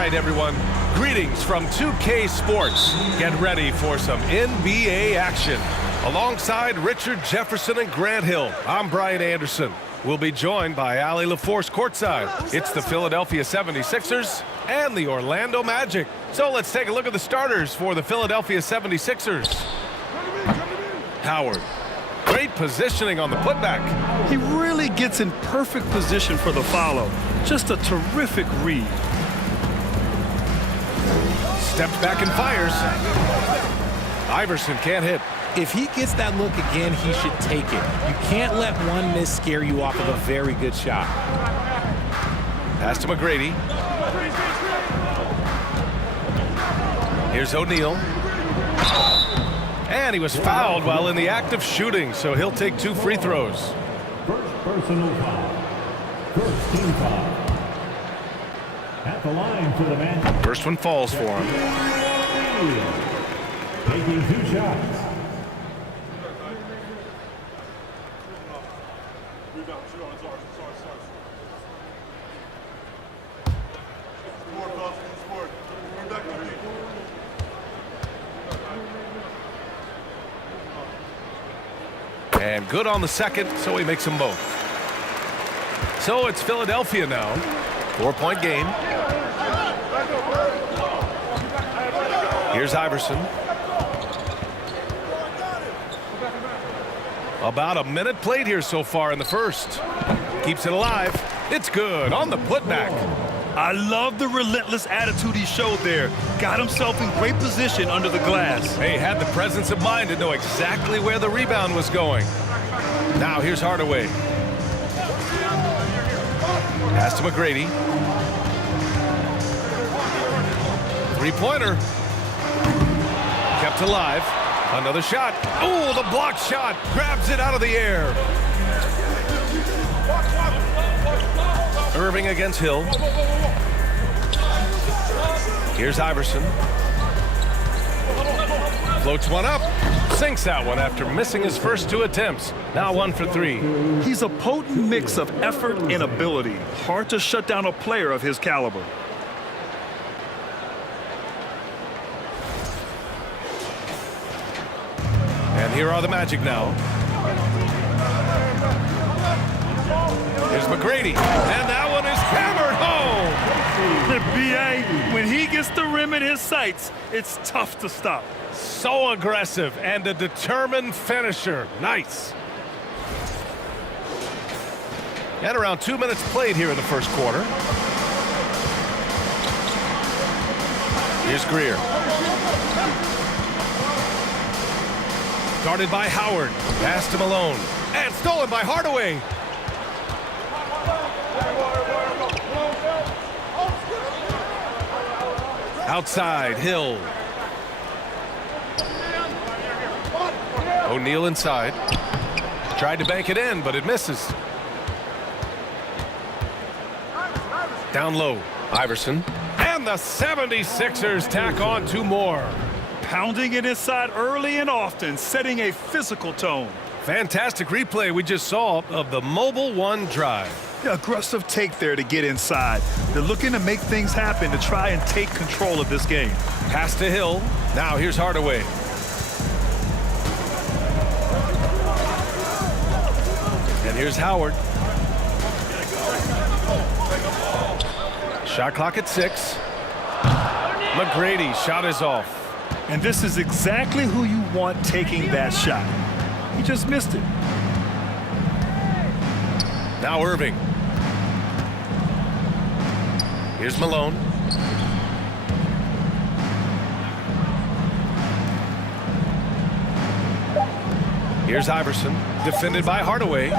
right, everyone. Greetings from 2K Sports. Get ready for some NBA action. Alongside Richard Jefferson and Grant Hill, I'm Brian Anderson. We'll be joined by Allie LaForce courtside. It's the Philadelphia 76ers and the Orlando Magic. So let's take a look at the starters for the Philadelphia 76ers. Howard. Great positioning on the putback. He really gets in perfect position for the follow. Just a terrific read. Steps back and fires. Iverson can't hit. If he gets that look again, he should take it. You can't let one miss scare you off of a very good shot. Pass to McGrady. Here's O'Neal. And he was fouled while in the act of shooting, so he'll take 2 free throws. First personal foul. First team foul. At the line for the man. First one falls for him. Taking 2 shots. And good on the second, so he makes them both. So it's Philadelphia now. 4-point game. Here's Iverson. About a minute played here so far in the first. Keeps it alive. It's good on the putback. I love the relentless attitude he showed there. Got himself in great position under the glass. He had the presence of mind to know exactly where the rebound was going. Now here's Hardaway. Pass to McGrady. 3-pointer. Kept alive. Another shot. Oh, the block shot. Grabs it out of the air. Irving against Hill. Here's Iverson. Floats one up. Sinks that one after missing his first 2 attempts. Now 1 for 3. He's a potent mix of effort and ability. Hard to shut down a player of his caliber. And here are the Magic now. Here's McGrady. And that one is hammered home. B.A., when he gets the rim in his sights, it's tough to stop. So aggressive and a determined finisher. Nice. And around 2 minutes played here in the first quarter. Here's Greer. Guarded by Howard. Pass to Malone. And stolen by Hardaway. Outside, Hill. O'Neal inside. Tried to bank it in, but it misses. Down low, Iverson. And the 76ers tack on 2 more. Pounding it inside early and often, setting a physical tone. Fantastic replay we just saw of the Mobile One drive. Aggressive take there to get inside. They're looking to make things happen to try and take control of this game. Pass to Hill. Now here's Hardaway. And here's Howard. Shot clock at 6. McGrady, shot is off. And this is exactly who you want taking that shot. He just missed it. Now Irving. Here's Malone. Here's Iverson. Defended by Hardaway.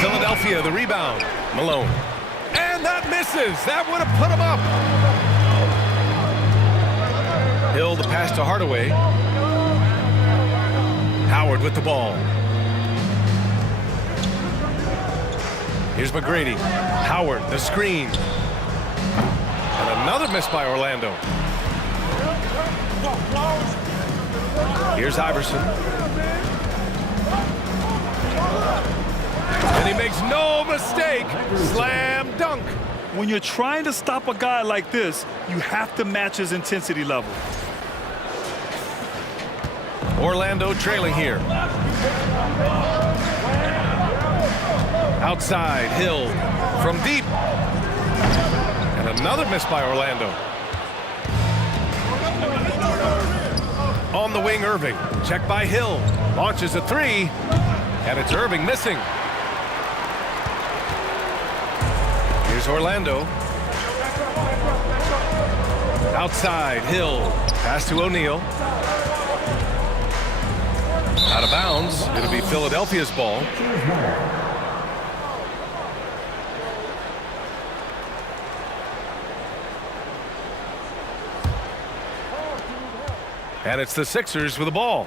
Philadelphia, the rebound. Malone. And that misses. That would have put him up. Hill, the pass to Hardaway. Howard with the ball. Here's McGrady. Howard, the screen. And another miss by Orlando. Here's Iverson. And he makes no mistake. Slam dunk. When you're trying to stop a guy like this, you have to match his intensity level. Orlando trailing here. Outside, Hill from deep. And another miss by Orlando. On the wing, Irving. Check by Hill. Launches a three. And it's Irving missing. Here's Orlando. Outside, Hill. Pass to O'Neal. Out of bounds. It'll be Philadelphia's ball. And it's the Sixers with the ball.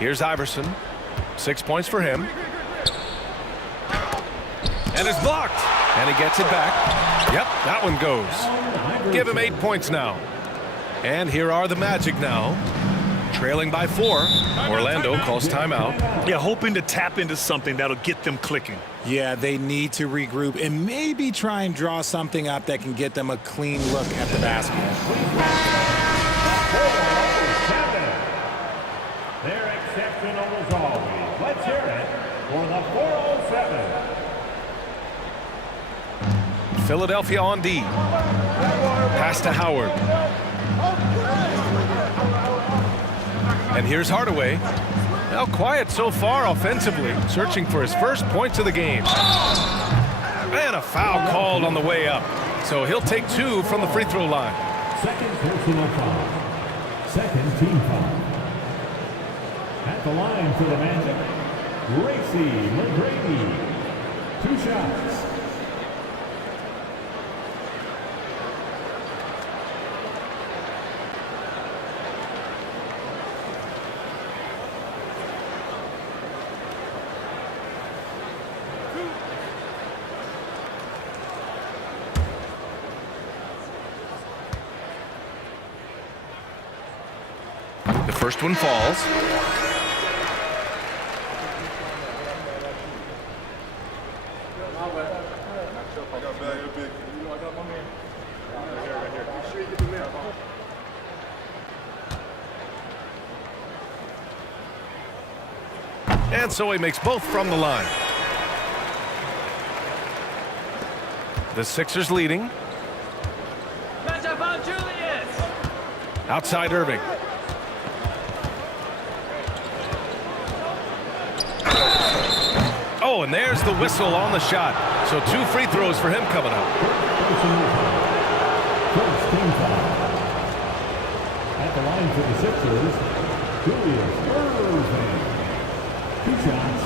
Here's Iverson. 6 points for him. And it's blocked. And he gets it back. Yep, that one goes. Give him 8 points now. And here are the Magic now. Trailing by 4. Orlando calls timeout. Yeah, hoping to tap into something that'll get them clicking. Yeah, they need to regroup and maybe try and draw something up that can get them a clean look at the basket. They're exceptional as always. Let's hear it for the 407. Philadelphia on D. Pass to Howard. And here's Hardaway. Now quiet so far offensively, searching for his first points of the game. And a foul called on the way up. So he'll take 2 from the free throw line. Second personal foul. Second team foul. At the line for the Magic, Tracy McGrady. 2 shots. The first one falls. And so he makes both from the line. The Sixers leading. Outside Irving. Oh, and there's the whistle on the shot. So 2 free throws for him coming up. First team foul. At the line for the Sixers, Julius Irving. 2 shots.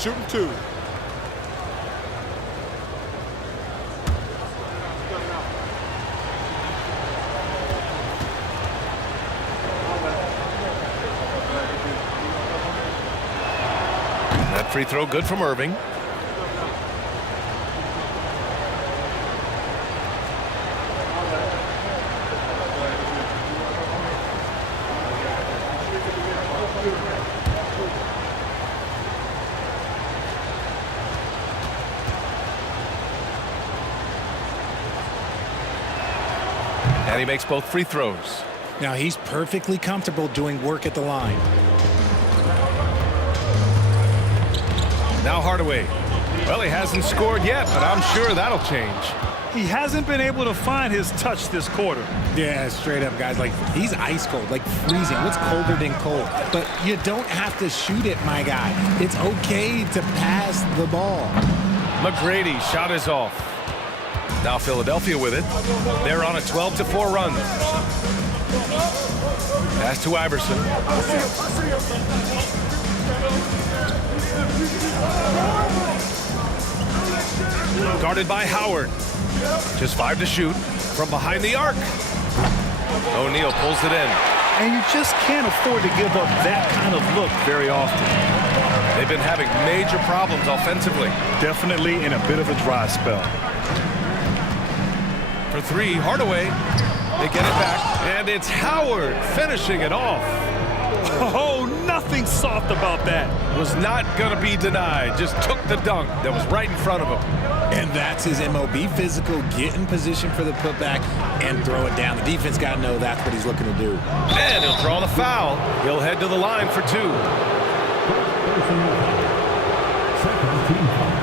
Shooting 2. That free throw good from Irving. And he makes both free throws. Now he's perfectly comfortable doing work at the line. Now Hardaway. Well, he hasn't scored yet, but I'm sure that'll change. He hasn't been able to find his touch this quarter. Yeah, straight up, guys. Like, he's ice cold, like freezing. What's colder than cold? But you don't have to shoot it, my guy. It's okay to pass the ball. McGrady shot is off. Now Philadelphia with it. They're on a 12-4 run. Pass to Iverson. Guarded by Howard. Just 5 to shoot from behind the arc. O'Neal pulls it in. And you just can't afford to give up that kind of look very often. They've been having major problems offensively. Definitely in a bit of a dry spell. For 3, Hardaway. They get it back, and it's Howard finishing it off. Oh, nothing nothing soft about that. Was not going to be denied. Just took the dunk that was right in front of him. And that's his MO. Be physical, get in position for the putback, and throw it down. The defense got to know that's what he's looking to do. And he'll draw the foul. He'll head to the line for 2. Personal foul. Second team foul.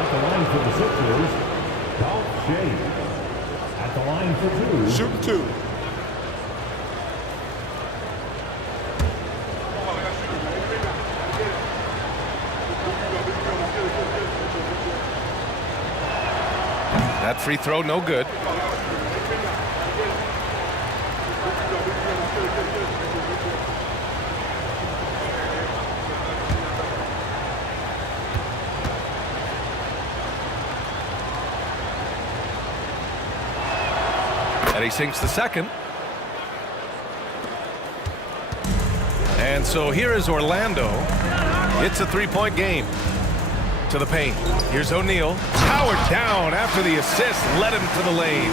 At the line for the Sixers, Dolph Shea. At the line for 2. Shoot 2. That free throw, no good. And he sinks the second. And so here is Orlando. It's a three-point game. To the paint. Here's O'Neal. Powered down after the assist. Led him to the lane.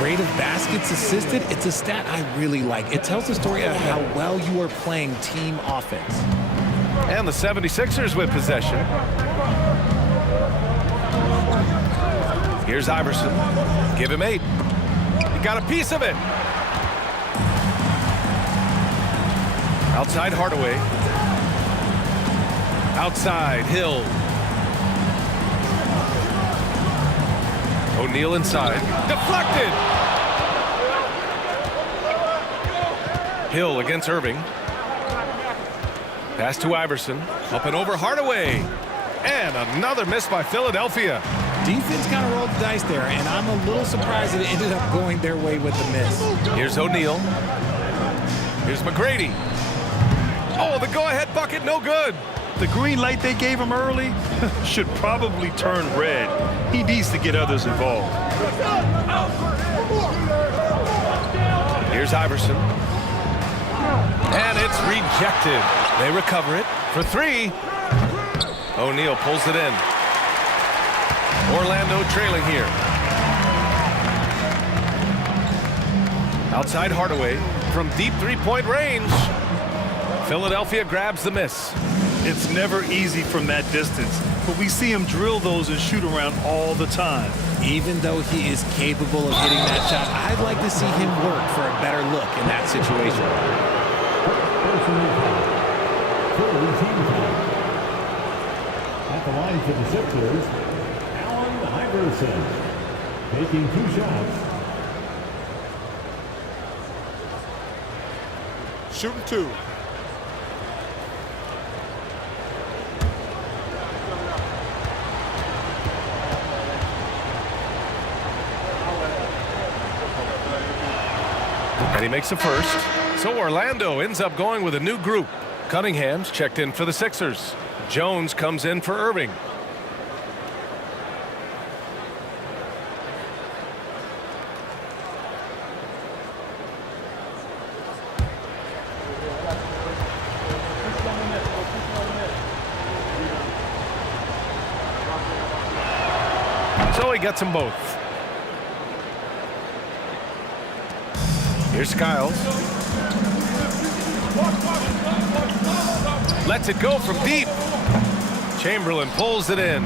Rate of baskets assisted, it's a stat I really like. It tells the story of how well you are playing team offense. And the 76ers with possession. Here's Iverson. Give him 8. He got a piece of it. Outside Hardaway. Outside Hill. O'Neal inside. Deflected. Hill against Irving. Pass to Iverson. Up and over Hardaway. And another miss by Philadelphia. Defense kind of rolled the dice there, and I'm a little surprised that it ended up going their way with the miss. Here's O'Neal. Here's McGrady. Oh, the go-ahead bucket, no good. The green light they gave him early should probably turn red. He needs to get others involved. Here's Iverson. And it's rejected. They recover it for 3. O'Neal pulls it in. Orlando trailing here. Outside Hardaway from deep three-point range. Philadelphia grabs the miss. It's never easy from that distance, but we see him drill those and shoot around all the time. Even though he is capable of hitting that shot, I'd like to see him work for a better look in that situation. Personal foul. Third team foul. At the line for the Sixers, Allen Iverson. Taking 2 shots. Shooting 2. And he makes the first. So Orlando ends up going with a new group. Cunningham's checked in for the Sixers. Jones comes in for Irving. So he gets them both. Here's Skiles. Lets it go from deep. Chamberlain pulls it in.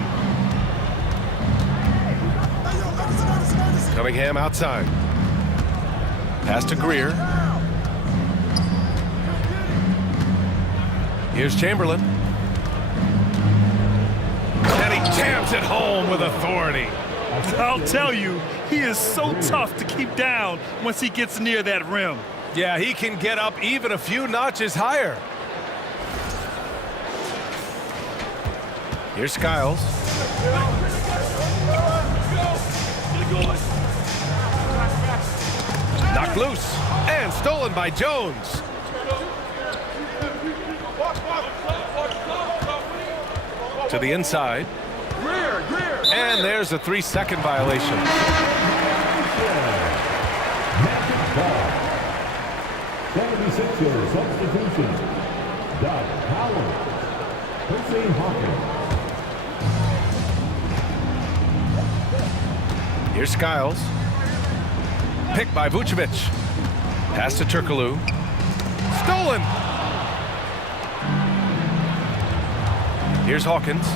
Cunningham outside. Pass to Greer. Here's Chamberlain. And he jams it home with authority. I'll tell you, he is so tough to keep down once he gets near that rim. Yeah, he can get up even a few notches higher. Here's Skiles. Knocked loose and stolen by Jones. To the inside. And there's a 3-second violation. Magic ball. 76ers substitution. Doug Howard. Hussein Hawkins. Here's Skiles. Picked by Vucevic. Pass to Turkoglu. Stolen. Here's Hawkins.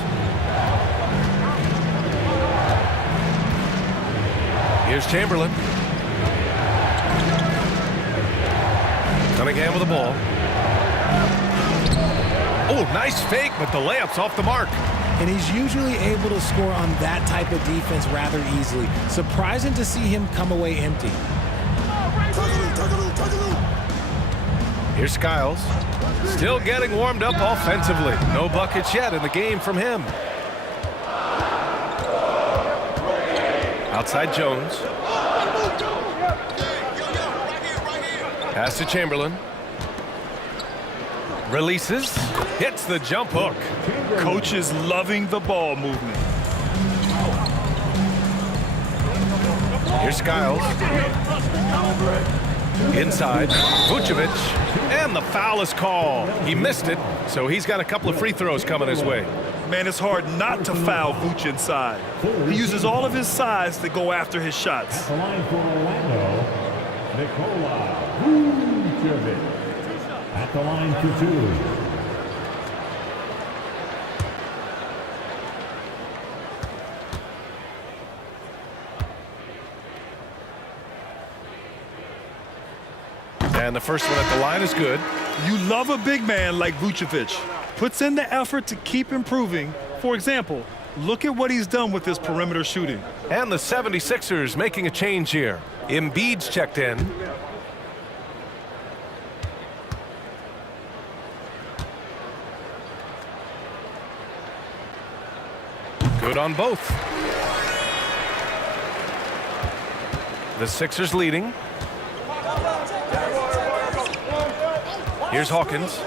Here's Chamberlain. Cunningham with the ball. Oh, nice fake, but the layup's off the mark. And he's usually able to score on that type of defense rather easily. Surprising to see him come away empty. Here's Skiles. Still getting warmed up offensively. No buckets yet in the game from him. Outside Jones. Pass to Chamberlain. Releases. Hits the jump hook. Coach is loving the ball movement. Here's Skiles. Inside. Vucevic. And the foul is called. He missed it, so he's got a couple of free throws coming his way. Man, it's hard not to foul Vooch inside. He uses all of his size to go after his shots. At the line for Orlando, Nikola Vucevic. At the line for 2. And the first one at the line is good. You love a big man like Vucevic. Puts in the effort to keep improving. For example, look at what he's done with his perimeter shooting. And the 76ers making a change here. Embiid's checked in. Good on both. The Sixers leading. Here's Hawkins.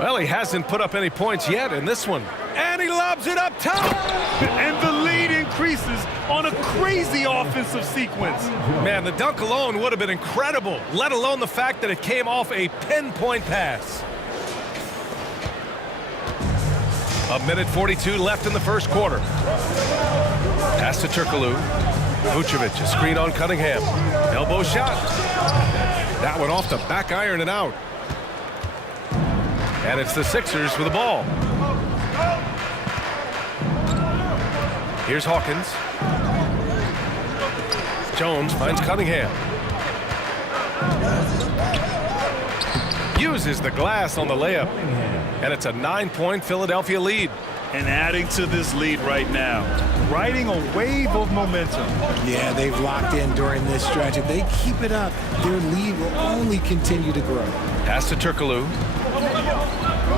Well, he hasn't put up any points yet in this one. And he lobs it up top. And the lead increases on a crazy offensive sequence. Man, the dunk alone would have been incredible, let alone the fact that it came off a pinpoint pass. A minute 42 left in the first quarter. Pass to Turkoglu. Vucevic, a screen on Cunningham. Elbow shot. That went off the back iron and out. And it's the Sixers with the ball. Here's Hawkins. Jones finds Cunningham. Uses the glass on the layup. And it's a 9-point Philadelphia lead. And adding to this lead right now, riding a wave of momentum. Yeah, they've locked in during this stretch. If they keep it up, their lead will only continue to grow. Pass to Turkoglu.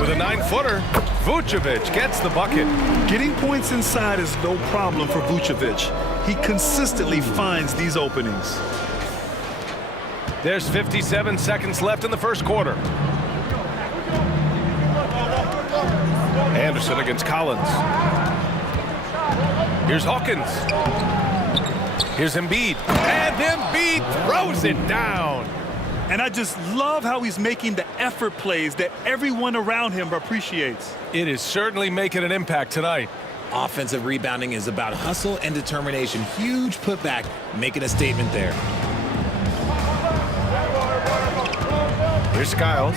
With a 9-footer, Vucevic gets the bucket. Getting points inside is no problem for Vucevic. He consistently finds these openings. There's 57 seconds left in the first quarter. Anderson against Collins. Here's Hawkins. Here's Embiid. And Embiid throws it down. And I just love how he's making the effort plays that everyone around him appreciates. It is certainly making an impact tonight. Offensive rebounding is about hustle and determination. Huge putback, making a statement there. Here's Skiles.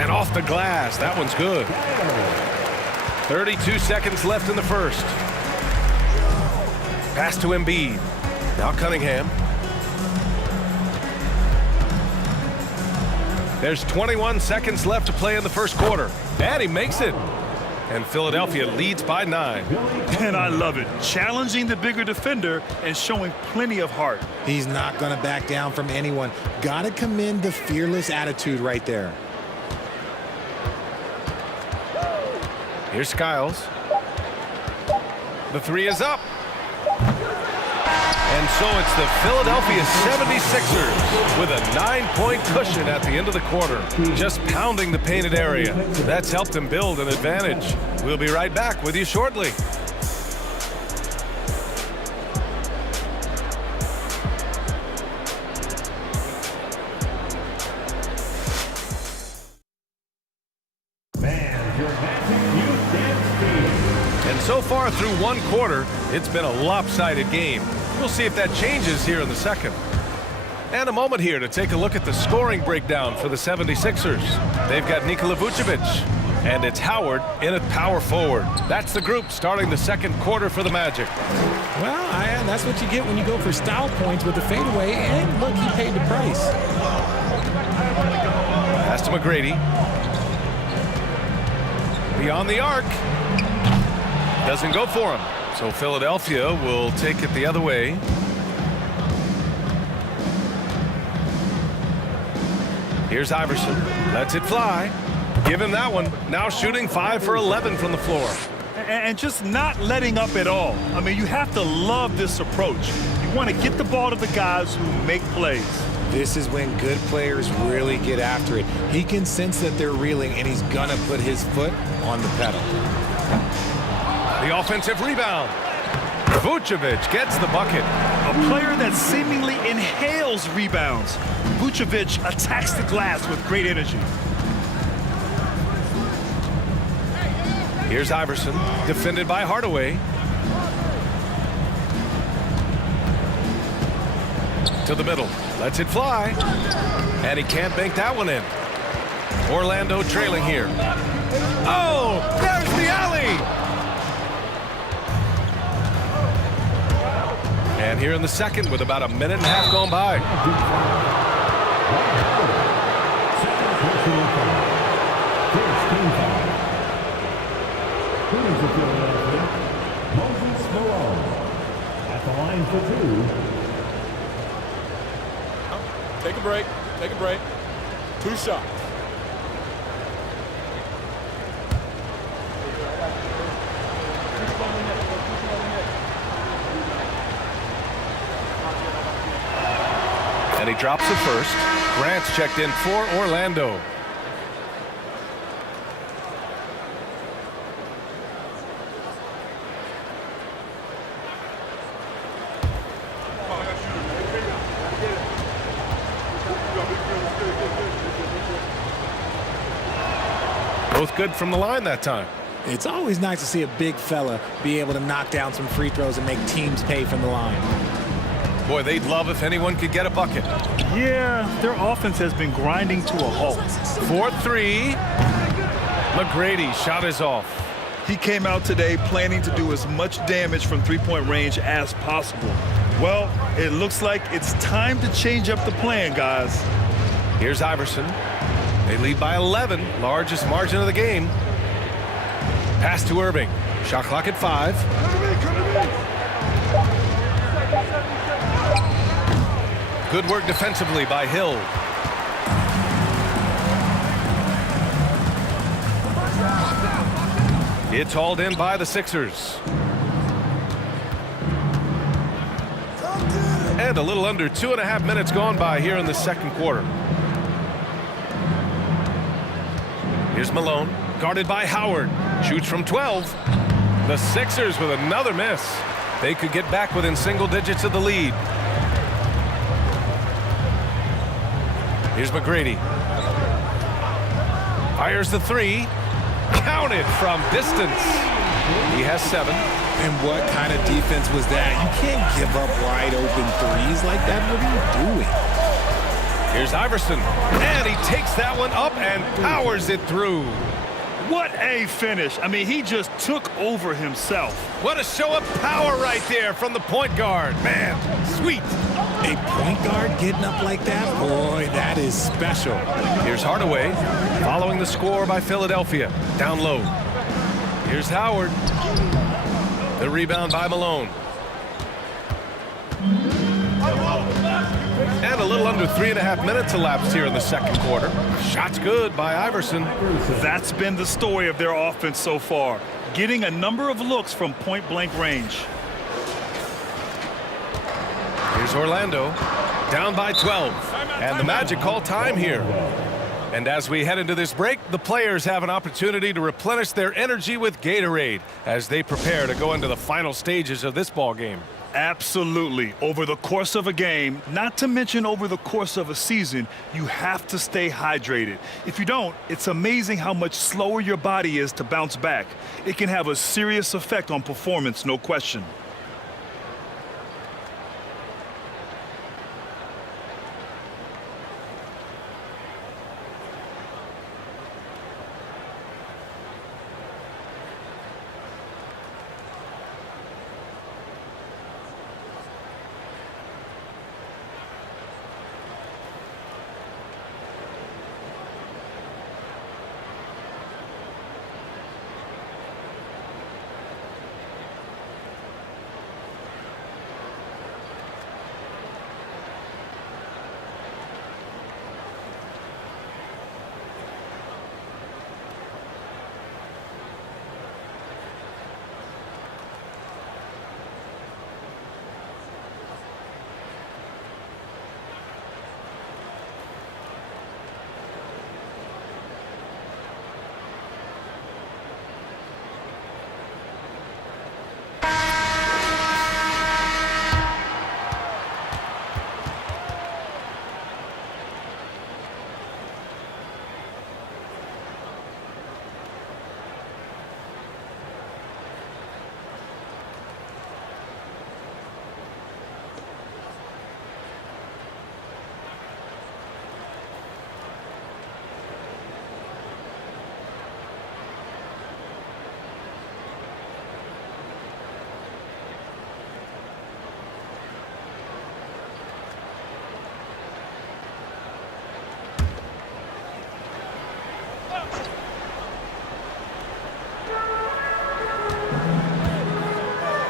And off the glass. That one's good. 32 seconds left in the first. Pass to Embiid. Now Cunningham. There's 21 seconds left to play in the first quarter. And he makes it. And Philadelphia leads by 9. And I love it. Challenging the bigger defender and showing plenty of heart. He's not going to back down from anyone. Got to commend the fearless attitude right there. Here's Skiles. The 3 is up. And so it's the Philadelphia 76ers with a 9-point cushion at the end of the quarter. Just pounding the painted area. That's helped them build an advantage. We'll be right back with you shortly. And so far through one quarter, it's been a lopsided game. We'll see if that changes here in the second. And a moment here to take a look at the scoring breakdown for the 76ers. They've got Nikola Vucevic, and it's Howard in at power forward. That's the group starting the second quarter for the Magic. Well, that's what you get when you go for style points with the fadeaway, and look, he paid the price. Pass to McGrady. Beyond the arc. Doesn't go for him. So Philadelphia will take it the other way. Here's Iverson. Lets it fly. Give him that one. Now shooting 5 for 11 from the floor. And just not letting up at all. I mean, you have to love this approach. You want to get the ball to the guys who make plays. This is when good players really get after it. He can sense that they're reeling, and he's gonna put his foot on the pedal. The offensive rebound. Vucevic gets the bucket. A player that seemingly inhales rebounds. Vucevic attacks the glass with great energy. Here's Iverson, defended by Hardaway. To the middle, lets it fly. And he can't bank that one in. Orlando trailing here. Oh, there's the alley! And here in the second with about a minute and a half gone by. Moses Malone at the line for 2. Take a break. Take a break. 2 shots. And he drops it first. Grant's checked in for Orlando. Both good from the line that time. It's always nice to see a big fella be able to knock down some free throws and make teams pay from the line. Boy, they'd love if anyone could get a bucket. Yeah, their offense has been grinding to a halt. 4-3. McGrady shot is off. He came out today planning to do as much damage from three-point range as possible. Well, it looks like it's time to change up the plan, guys. Here's Iverson. They lead by 11, largest margin of the game. Pass to Irving. Shot clock at 5. Good work defensively by Hill. It's hauled in by the Sixers. And a little under 2.5 minutes gone by here in the second quarter. Here's Malone, guarded by Howard. Shoots from 12. The Sixers with another miss. They could get back within single digits of the lead. Here's McGrady. Fires the 3. Counted from distance. He has 7. And what kind of defense was that? You can't give up wide open threes like that. What are you doing? Here's Iverson. And he takes that one up and powers it through. What a finish. I mean, he just took over himself. What a show of power right there from the point guard. Man, sweet. A point guard getting up like that? Boy, that is special. Here's Hardaway, following the score by Philadelphia. Down low. Here's Howard. The rebound by Malone. And a little under 3.5 minutes elapsed here in the second quarter. Shots good by Iverson. That's been the story of their offense so far, getting a number of looks from point-blank range. Here's Orlando, down by 12. And the Magic call time here. And as we head into this break, the players have an opportunity to replenish their energy with Gatorade as they prepare to go into the final stages of this ball game. Absolutely. Over the course of a game, not to mention over the course of a season, you have to stay hydrated. If you don't, it's amazing how much slower your body is to bounce back. It can have a serious effect on performance, no question.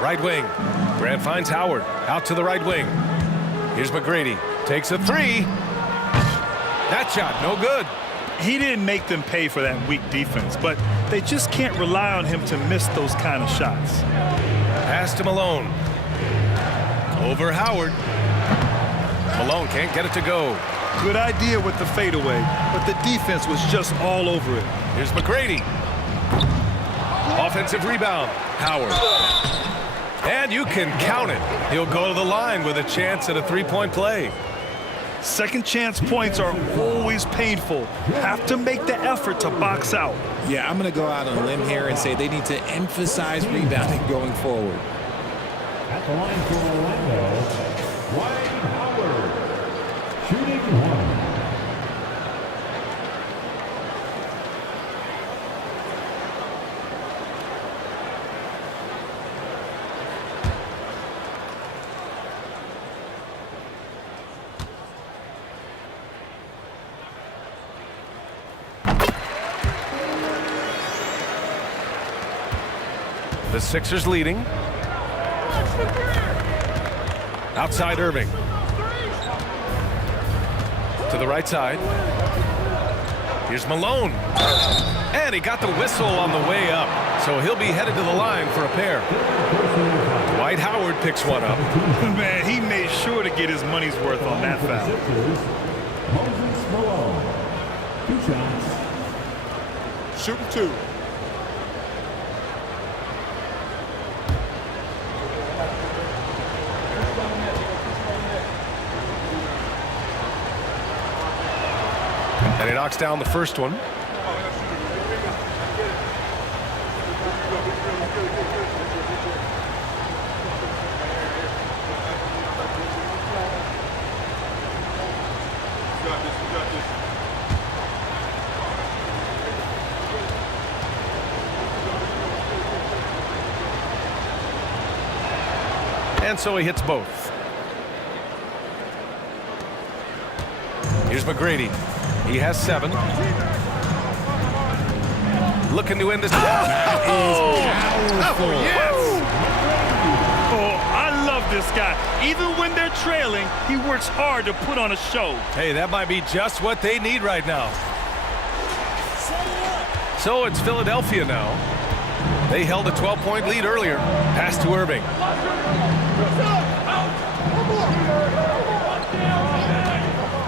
Right wing. Grant finds Howard. Out to the right wing. Here's McGrady. Takes a three. That shot, no good. He didn't make them pay for that weak defense, but they just can't rely on him to miss those kind of shots. Pass to Malone. Over Howard. Malone can't get it to go. Good idea with the fadeaway, but the defense was just all over it. Here's McGrady. Offensive rebound. Howard. And you can count it. He'll go to the line with a chance at a three-point play. Second chance points are always painful. Have to make the effort to box out. Yeah, I'm going to go out on a limb here and say they need to emphasize rebounding going forward. At the line for Orlando, Dwight Howard, shooting 1. The Sixers leading. Outside Irving. To the right side. Here's Malone. And he got the whistle on the way up. So he'll be headed to the line for a pair. Dwight Howard picks one up. Man, he made sure to get his money's worth on that foul. Moses Malone, 2 shots. Shooting 2. And he knocks down the first one. And so he hits both. Here's McGrady. He has 7. Looking to end this. That is powerful. Yes! Oh, I love this guy. Even when they're trailing, he works hard to put on a show. Hey, that might be just what they need right now. So it's Philadelphia now. They held a 12-point lead earlier. Pass to Irving.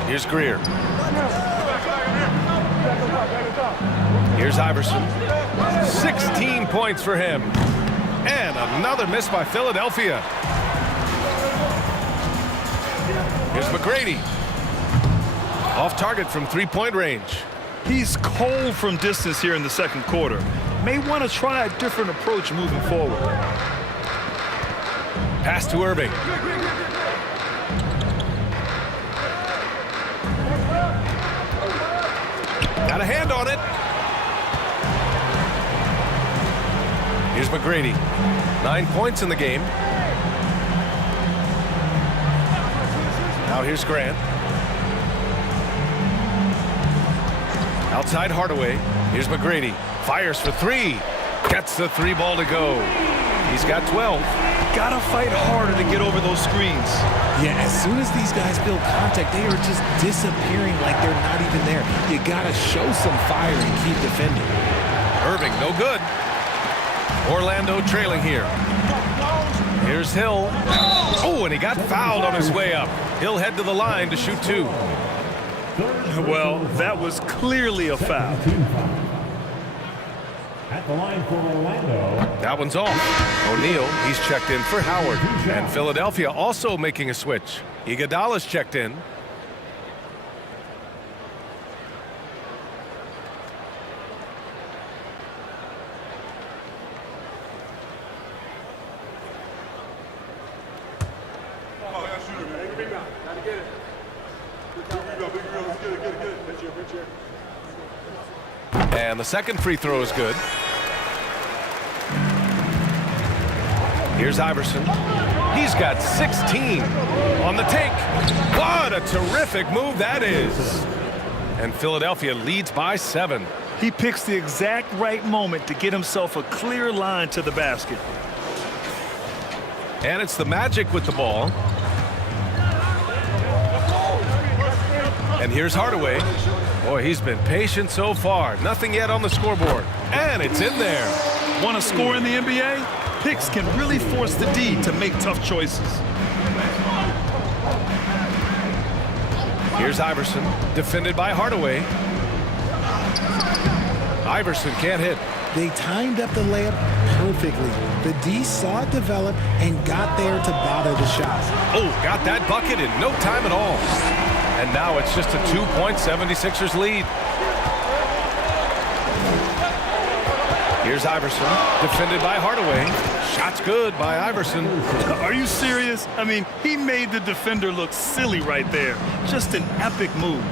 Here's Greer. Here's Iverson. 16 points for him. And another miss by Philadelphia. Here's McGrady. Off target from three-point range. He's cold from distance here in the second quarter. May want to try a different approach moving forward. Pass to Irving. Got a hand on it. Here's McGrady. 9 points in the game. Now here's Grant. Outside Hardaway. Here's McGrady. Fires for 3. Gets the 3 ball to go. He's got 12. Gotta fight harder to get over those screens. Yeah, as soon as these guys build contact, they are just disappearing like they're not even there. You gotta show some fire and keep defending. Irving, no good. Orlando trailing here. Here's Hill. Oh, and he got fouled on his way up. He'll head to the line to shoot 2. Well, that was clearly a foul. At the line for Orlando. That one's off. O'Neal, he's checked in for Howard. And Philadelphia also making a switch. Iguodala's checked in. And the second free throw is good. Here's Iverson. He's got 16 on the take. What a terrific move that is. And Philadelphia leads by 7. He picks the exact right moment to get himself a clear line to the basket. And it's the Magic with the ball. And here's Hardaway. Boy, he's been patient so far. Nothing yet on the scoreboard. And it's in there. Want to score in the NBA? Picks can really force the D to make tough choices. Here's Iverson, defended by Hardaway. Iverson can't hit. They timed up the layup perfectly. The D saw it develop and got there to bother the shot. Oh, got that bucket in no time at all. And now it's just a 2-point 76ers lead. Here's Iverson, defended by Hardaway. Shot's good by Iverson. Are you serious? I mean, he made the defender look silly right there. Just an epic move.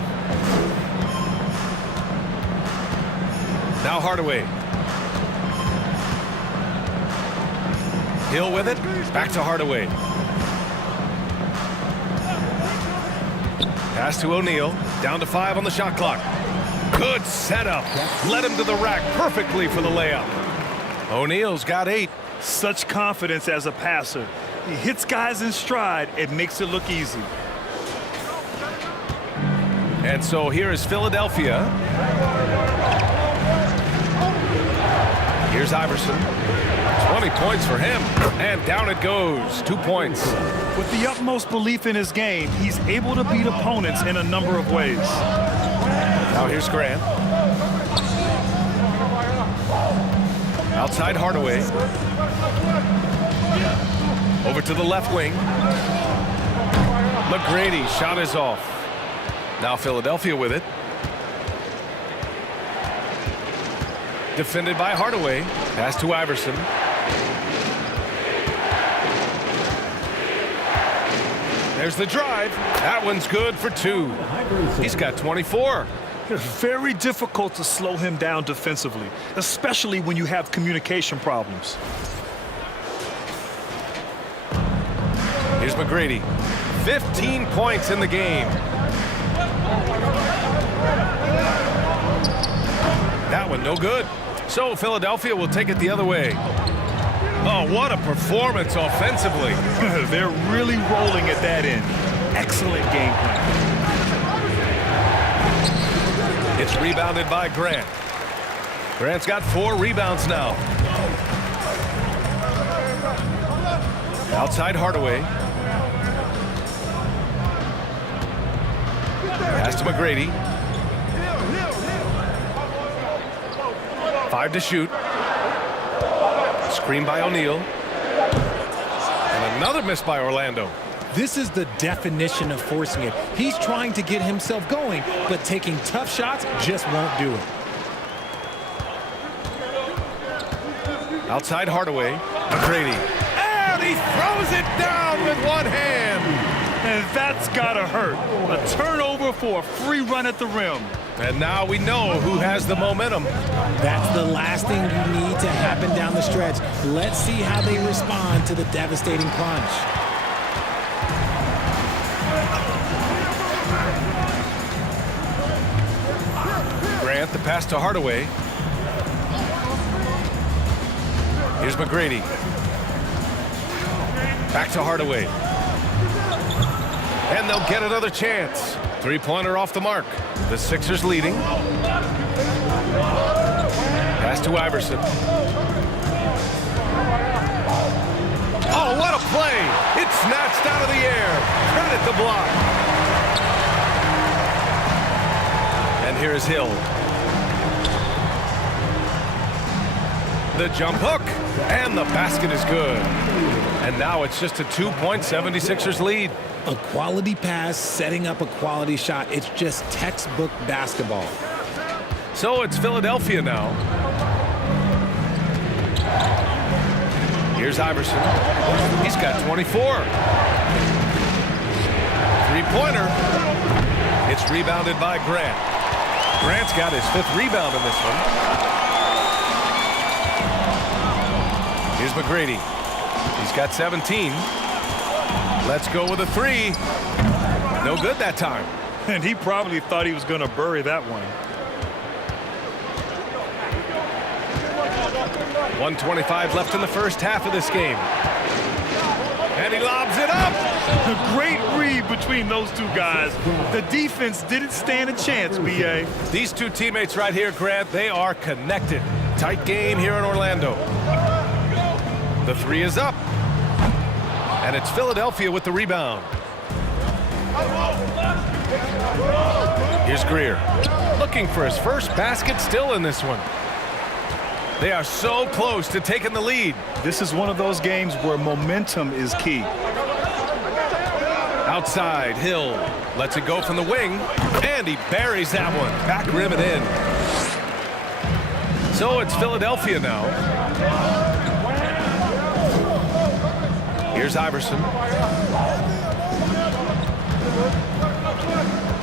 Now Hardaway. Hill with it. Back to Hardaway. Pass to O'Neal. Down to 5 on the shot clock. Good setup. Led him to the rack perfectly for the layup. O'Neal's got 8. Such confidence as a passer. He hits guys in stride. It makes it look easy. And so here is Philadelphia. Here's Iverson. 20 points for him. And down it goes. 2 points. With the utmost belief in his game, he's able to beat opponents in a number of ways. Now here's Grant. Outside Hardaway. Over to the left wing. McGrady, shot is off. Now Philadelphia with it. Defended by Hardaway. Pass to Iverson. There's the drive. That one's good for 2. He's got 24. Very difficult to slow him down defensively, especially when you have communication problems. Here's McGrady. 15 points in the game. That one no good. So Philadelphia will take it the other way. Oh, what a performance offensively. They're really rolling at that end. Excellent game plan. It's rebounded by Grant. Grant's got 4 rebounds now. Outside Hardaway. Pass to McGrady. 5 to shoot. Screen by O'Neal. And another miss by Orlando. This is the definition of forcing it. He's trying to get himself going, but taking tough shots just won't do it. Outside Hardaway. McGrady. And he throws it down with one hand. And that's gotta hurt. A turnover for a free run at the rim. And now we know who has the momentum. That's the last thing you need to happen down the stretch. Let's see how they respond to the devastating plunge. Grant, the pass to Hardaway. Here's McGrady. Back to Hardaway. And they'll get another chance. 3-pointer off the mark. The Sixers leading. Pass to Iverson. Oh, what a play! It's snatched out of the air. Credit the block. And here is Hill. The jump hook. And the basket is good. And now it's just a 2-point 76ers lead. A quality pass, setting up a quality shot. It's just textbook basketball. So it's Philadelphia now. Here's Iverson. He's got 24. 3-pointer. It's rebounded by Grant. Grant's got his 5th rebound in this one. Here's McGrady. He's got 17. Let's go with a 3. No good that time. And he probably thought he was going to bury that one. 1:25 left in the first half of this game. And he lobs it up. A great read between those two guys. The defense didn't stand a chance, B.A. These two teammates right here, Grant, they are connected. Tight game here in Orlando. The three is up. And it's Philadelphia with the rebound. Here's Greer. Looking for his first basket still in this one. They are so close to taking the lead. This is one of those games where momentum is key. Outside, Hill lets it go from the wing, and he buries that one. Back rim and in. So it's Philadelphia now. Here's Iverson.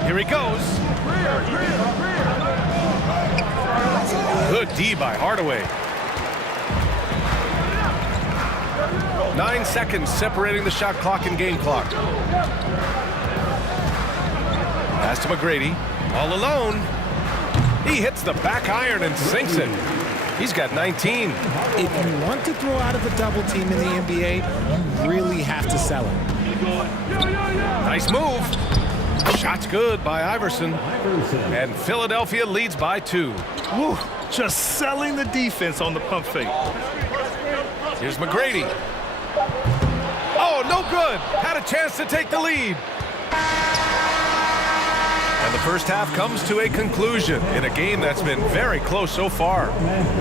Here he goes. Good D by Hardaway. 9 seconds separating the shot clock and game clock. Pass to McGrady. All alone. He hits the back iron and sinks it. He's got 19. If you want to throw out of a double team in the NBA, you really have to sell it. Nice move. Shot's good by Iverson. And Philadelphia leads by 2. Woo, just selling the defense on the pump fake. Here's McGrady. Oh, no good. Had a chance to take the lead. And the first half comes to a conclusion in a game that's been very close so far.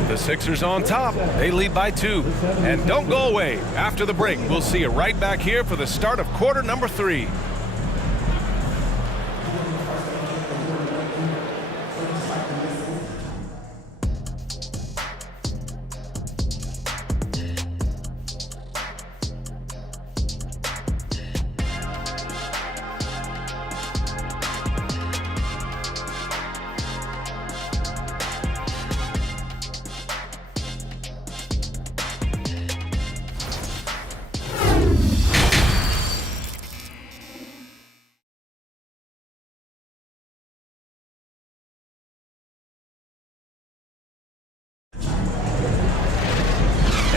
The Sixers on top. They lead by 2. And don't go away. After the break, we'll see you right back here for the start of quarter number 3.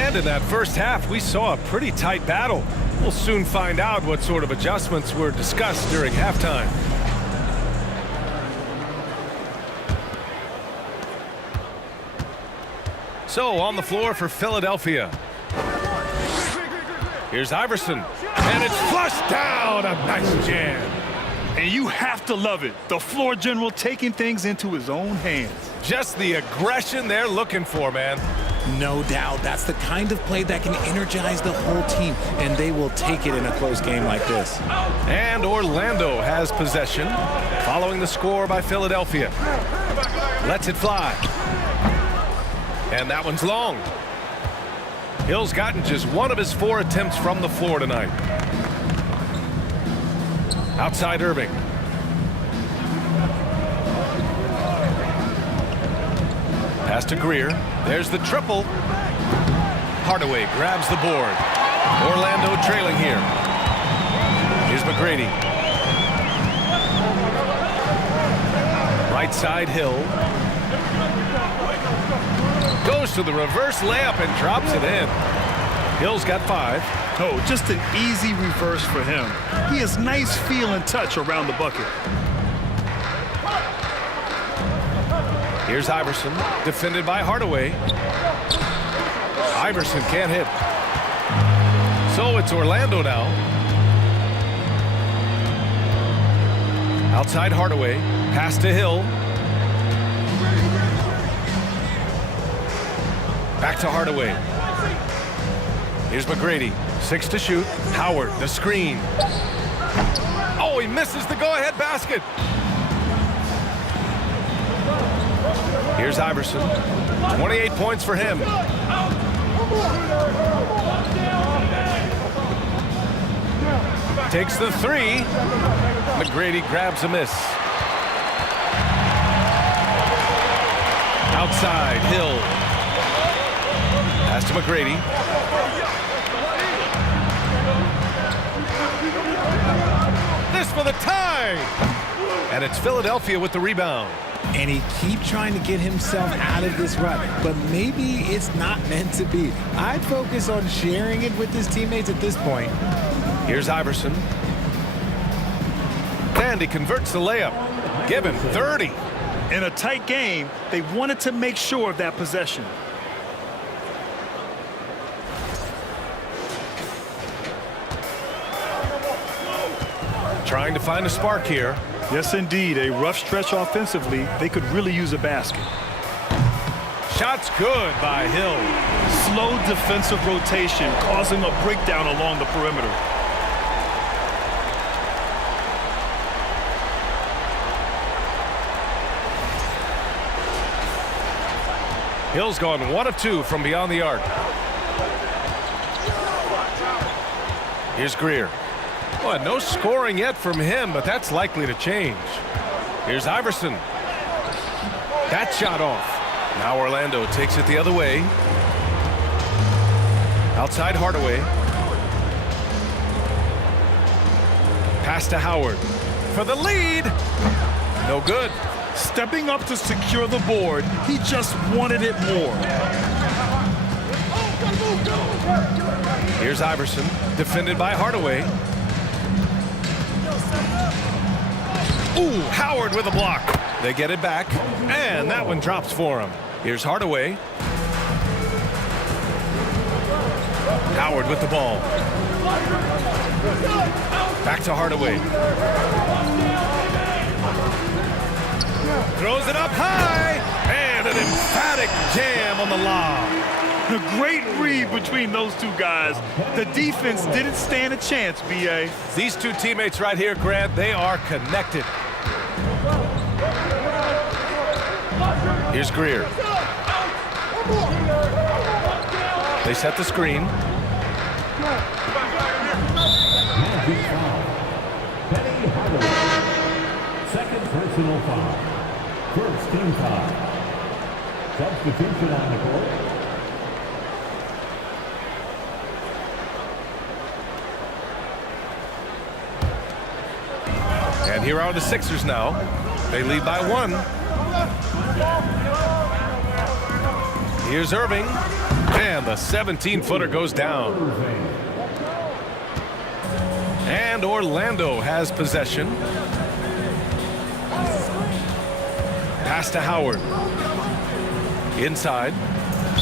And in that first half, we saw a pretty tight battle. We'll soon find out what sort of adjustments were discussed during halftime. So on the floor for Philadelphia. Here's Iverson. And it's flushed down. A nice jam. And you have to love it. The floor general taking things into his own hands. Just the aggression they're looking for, man. No doubt. That's the kind of play that can energize the whole team, and they will take it in a close game like this. And Orlando has possession, following the score by Philadelphia. Lets it fly. And that one's long. Hill's gotten just one of his 4 attempts from the floor tonight. Outside Irving. Pass to Greer. There's the triple. Hardaway grabs the board. Orlando trailing here. Here's McGrady. Right side Hill. Goes to the reverse layup and drops it in. Hill's got 5. Oh, just an easy reverse for him. He has nice feel and touch around the bucket. Here's Iverson, defended by Hardaway. Iverson can't hit. So it's Orlando now. Outside Hardaway, pass to Hill. Back to Hardaway. Here's McGrady, 6 to shoot. Howard, the screen. Oh, he misses the go-ahead basket. Here's Iverson. 28 points for him. Takes the 3. McGrady grabs a miss. Outside, Hill. Pass to McGrady. This for the tie. And it's Philadelphia with the rebound. And he keeps trying to get himself out of this rut, but maybe it's not meant to be. I'd focus on sharing it with his teammates at this point. Here's Iverson. And he converts the layup. Give him 30. In a tight game, they wanted to make sure of that possession. Trying to find a spark here. Yes, indeed. A rough stretch offensively. They could really use a basket. Shot's good by Hill. Slow defensive rotation causing a breakdown along the perimeter. Hill's gone 1 of 2 from beyond the arc. Here's Greer. Well, no scoring yet from him, but that's likely to change. Here's Iverson. That shot off. Now Orlando takes it the other way. Outside Hardaway. Pass to Howard. For the lead. No good. Stepping up to secure the board, he just wanted it more. Here's Iverson, defended by Hardaway. Ooh, Howard with a block. They get it back, and that one drops for him. Here's Hardaway. Howard with the ball. Back to Hardaway. Throws it up high, and an emphatic jam on the lob. The great read between those two guys. The defense didn't stand a chance, B.A. These two teammates right here, Grant, they are connected. Here's Greer. They set the screen. Magic foul. Penny Hardaway. Second personal foul. First team foul. Substitution on the court. And here are the Sixers now. They lead by 1. Here's Irving. And the 17-footer goes down. And Orlando has possession. Pass to Howard. Inside.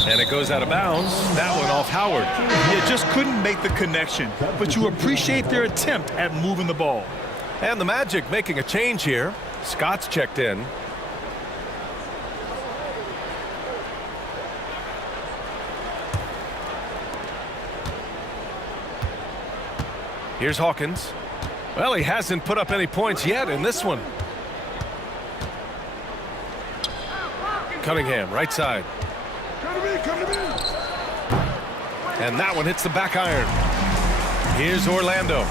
And it goes out of bounds. That one off Howard. You just couldn't make the connection, but you appreciate their attempt at moving the ball. And the Magic making a change here. Scott's checked in. Here's Hawkins. Well, he hasn't put up any points yet in this one. Cunningham, right side. And that one hits the back iron. Here's Orlando.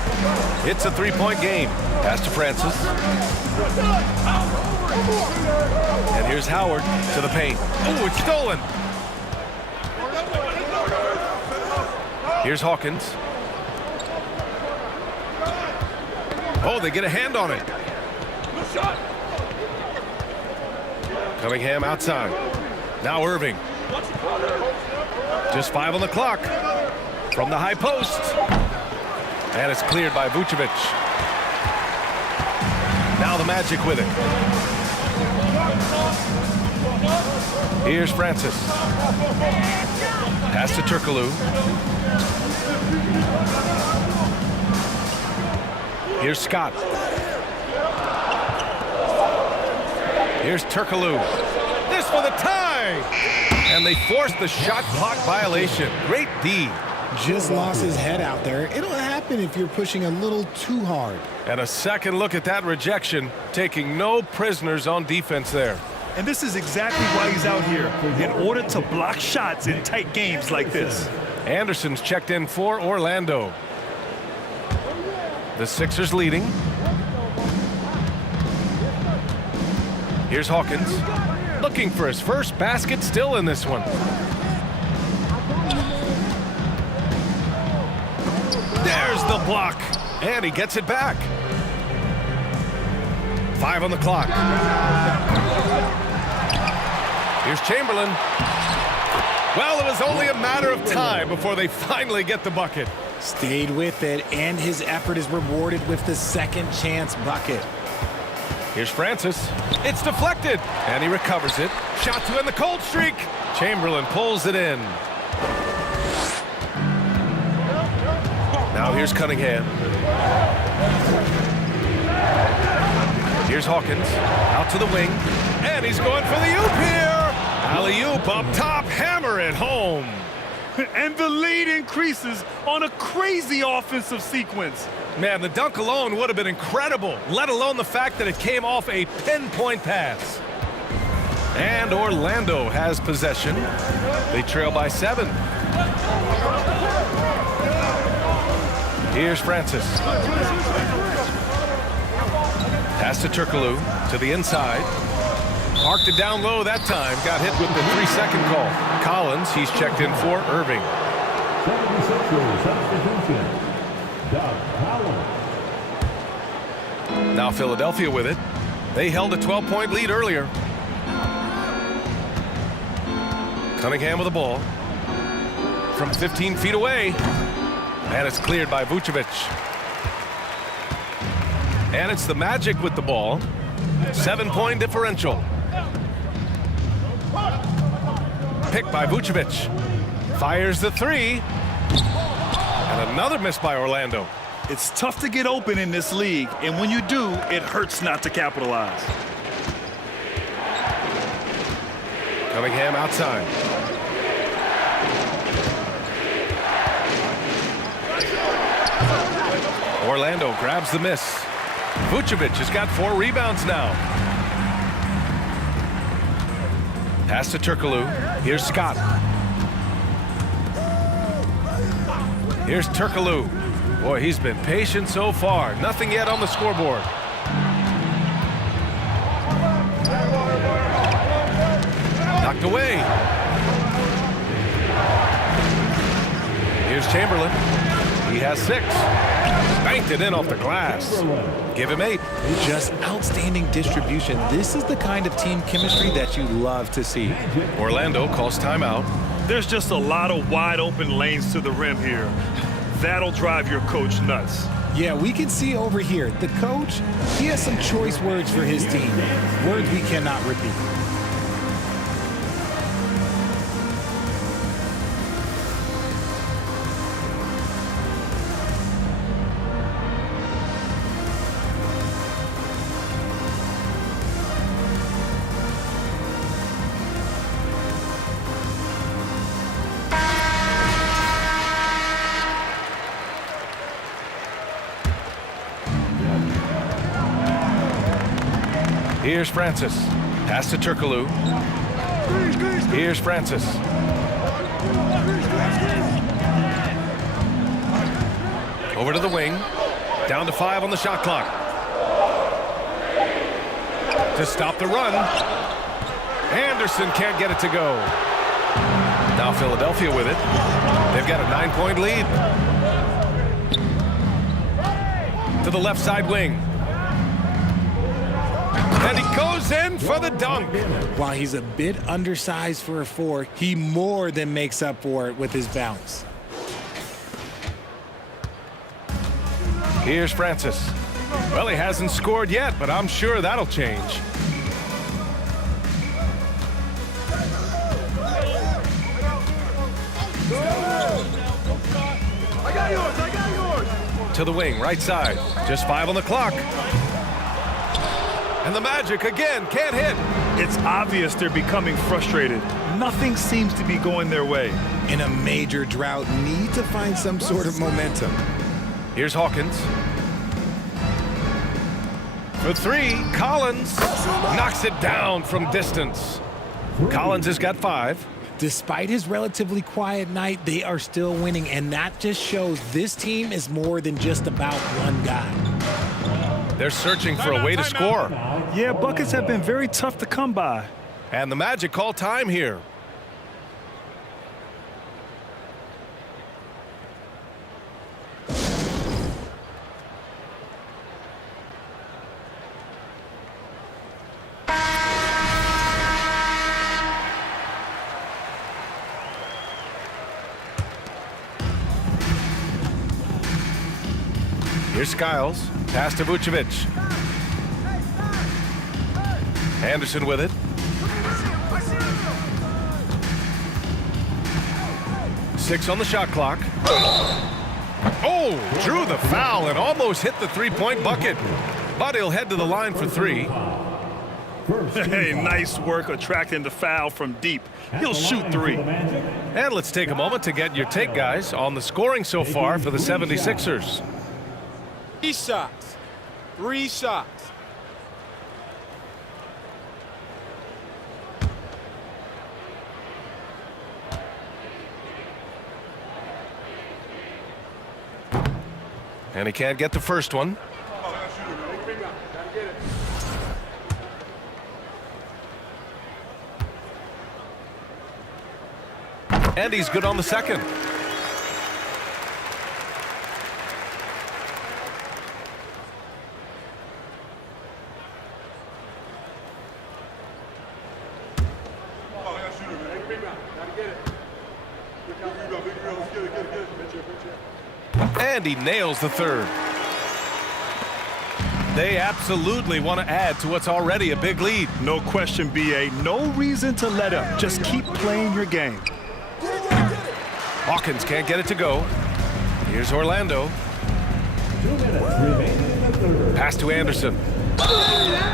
It's a three-point game. Pass to Francis. And here's Howard to the paint. Oh, it's stolen. Here's Hawkins. Oh, they get a hand on it. Cunningham outside. Now Irving. Just 5 on the clock. From the high post. And it's cleared by Vucevic. Now the Magic with it. Here's Francis. Pass to Turkoglu. Here's Scott. Here's Turkoglu. This for the tie! And they forced the shot clock violation. Great D. Just lost his head out there. It'll happen if you're pushing a little too hard. And a second look at that rejection, taking no prisoners on defense there. And this is exactly why he's out here, in order to block shots in tight games like this. Anderson's checked in for Orlando. The Sixers leading. Here's Hawkins. Looking for his first basket still in this one. There's the block. And he gets it back. 5 on the clock. Here's Chamberlain. Well, it was only a matter of time before they finally get the bucket. Stayed with it, and his effort is rewarded with the second chance bucket. Here's Francis. It's deflected, and he recovers it. Shot to end the cold streak. Chamberlain pulls it in. Now here's Cunningham. Here's Hawkins. Out to the wing. And he's going for the oop here. Alley-oop up top. Hammer it home. And the lead increases on a crazy offensive sequence. Man, the dunk alone would have been incredible, let alone the fact that it came off a pinpoint pass. And Orlando has possession. They trail by 7. Here's Francis. Pass to Turkoglu to the inside. Parked it down low that time. Got hit with the 3-second call. Collins, he's checked in for Irving. 76ers substitution. Doug Collins. Now Philadelphia with it. They held a 12-point lead earlier. Cunningham with the ball. From 15 feet away. And it's cleared by Vucevic. And it's the Magic with the ball. 7-point differential. Picked by Vucevic. Fires the 3. And another miss by Orlando. It's tough to get open in this league, and when you do, it hurts not to capitalize. Cunningham outside. Orlando grabs the miss. Vucevic has got 4 rebounds now. Pass to Turkoglu. Here's Scott. Here's Turkoglu. Boy, he's been patient so far. Nothing yet on the scoreboard. Knocked away. Here's Chamberlain. He has 6. Banked it in off the glass. Give him 8. Just outstanding distribution. This is the kind of team chemistry that you love to see. Orlando calls timeout. There's just a lot of wide open lanes to the rim here. That'll drive your coach nuts. Yeah, we can see over here, the coach, he has some choice words for his team. Words we cannot repeat. Here's Francis. Pass to Turkoglu. Here's Francis. Over to the wing. Down to 5 on the shot clock. To stop the run. Anderson can't get it to go. Now Philadelphia with it. They've got a 9-point lead. To the left side wing. And he goes in for the dunk. While he's a bit undersized for a 4, he more than makes up for it with his bounce. Here's Francis. Well, he hasn't scored yet, but I'm sure that'll change. I got yours. To the wing, right side. Just 5 on the clock. And the Magic again can't hit. It's obvious they're becoming frustrated. Nothing seems to be going their way. In a major drought, need to find some sort of momentum. Here's Hawkins. For 3, Collins knocks it down from distance. Collins has got 5. Despite his relatively quiet night, they are still winning, and that just shows this team is more than just about one guy. They're searching for a way to score. Yeah, buckets have been very tough to come by. And the Magic call time here. Here's Skiles. Pass to Vucevic. Anderson with it. 6 on the shot clock. Oh, drew the foul and almost hit the three-point bucket. But he'll head to the line for 3. Hey, nice work attracting the foul from deep. He'll shoot 3. And let's take a moment to get your take, guys, on the scoring so far for the 76ers. 3 shots. 3 shots. And he can't get the first one. And he's good on the second. And he nails the third. They absolutely want to add to what's already a big lead. No question, B.A. No reason to let up. Just keep playing your game. Hawkins can't get it to go. Here's Orlando. 2 minutes remaining in the third. Pass to Anderson.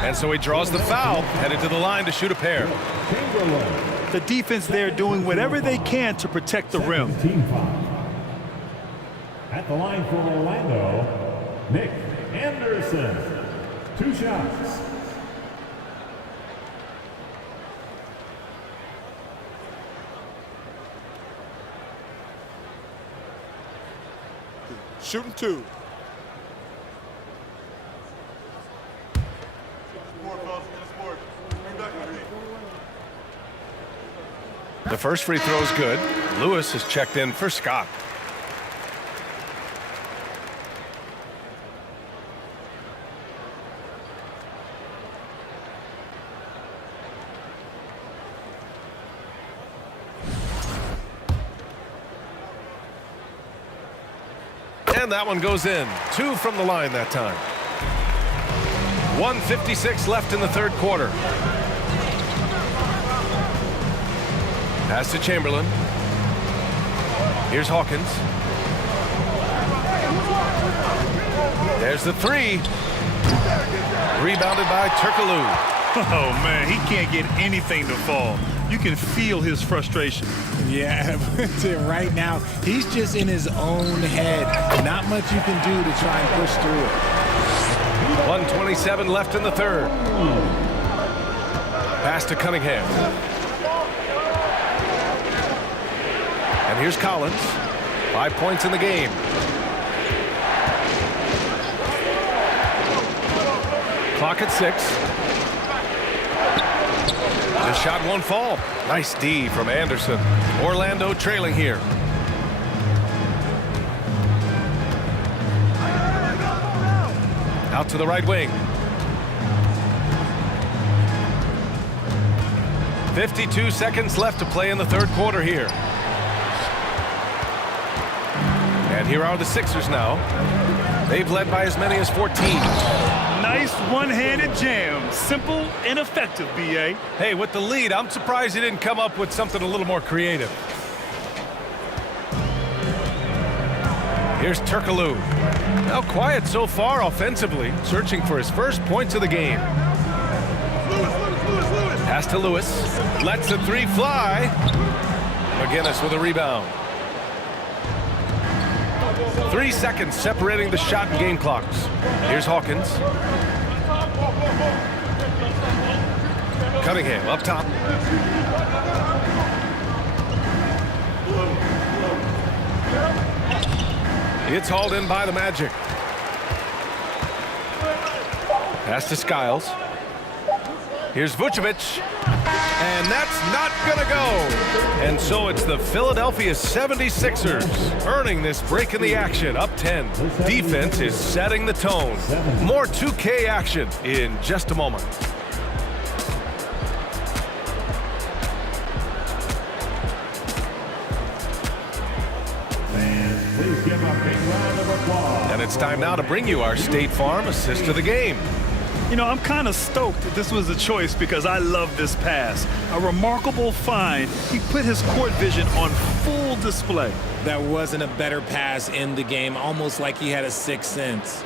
And so he draws the foul, headed to the line to shoot a pair. Chamberlain. The defense there doing whatever they can to protect the rim. Team foul. At the line for Orlando, Nick Anderson. 2 shots. Shooting 2. The first free throw is good. Lewis is checked in for Scott. And that one goes in. 2 from the line that time. 1:56 left in the third quarter. Pass to Chamberlain. Here's Hawkins. There's the 3. Rebounded by Turkoglu. Oh, man, he can't get anything to fall. You can feel his frustration. Yeah, but right now, he's just in his own head. Not much you can do to try and push through it. 1:27 left in the third. Pass to Cunningham. And here's Collins. 5 points in the game. Clock at 6. The shot won't fall. Nice D from Anderson. Orlando trailing here. Out to the right wing. 52 seconds left to play in the third quarter here. And here are the Sixers now. They've led by as many as 14. Nice one-handed jam. Simple and effective, B.A. Hey, with the lead, I'm surprised he didn't come up with something a little more creative. Here's Turkoglu. Now quiet so far offensively, searching for his first points of the game. Pass to Lewis. Lets the 3 fly. McGinnis with a rebound. 3 seconds separating the shot and game clocks. Here's Hawkins. Cunningham up top. It's hauled in by the Magic. Pass to Skiles. Here's Vucevic. And that's not gonna go. And so it's the Philadelphia 76ers earning this break in the action, up 10. Defense is setting the tone. More 2K action in just a moment. Please give a big round of applause. And And it's time now to bring you our State Farm assist of the game. You know, I'm kind of stoked that this was a choice because I love this pass. A remarkable find. He put his court vision on full display. That wasn't a better pass in the game, almost like he had a sixth sense.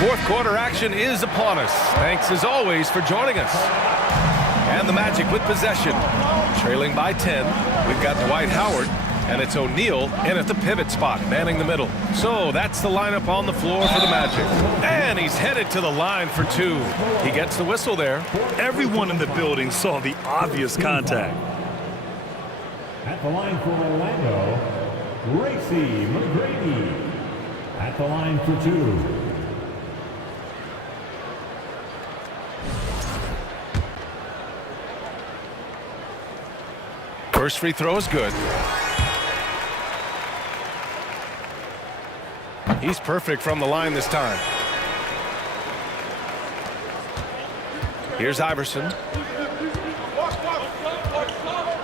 Fourth quarter action is upon us. Thanks as always for joining us. And the Magic with possession. Trailing by 10, we've got Dwight Howard, and it's O'Neal in at the pivot spot, manning the middle. So that's the lineup on the floor for the Magic. And he's headed to the line for two. He gets the whistle there. Everyone in the building saw the obvious contact. At the line for Orlando, Gracie McGrady. At the line for two. First free throw is good. He's perfect from the line this time. Here's Iverson.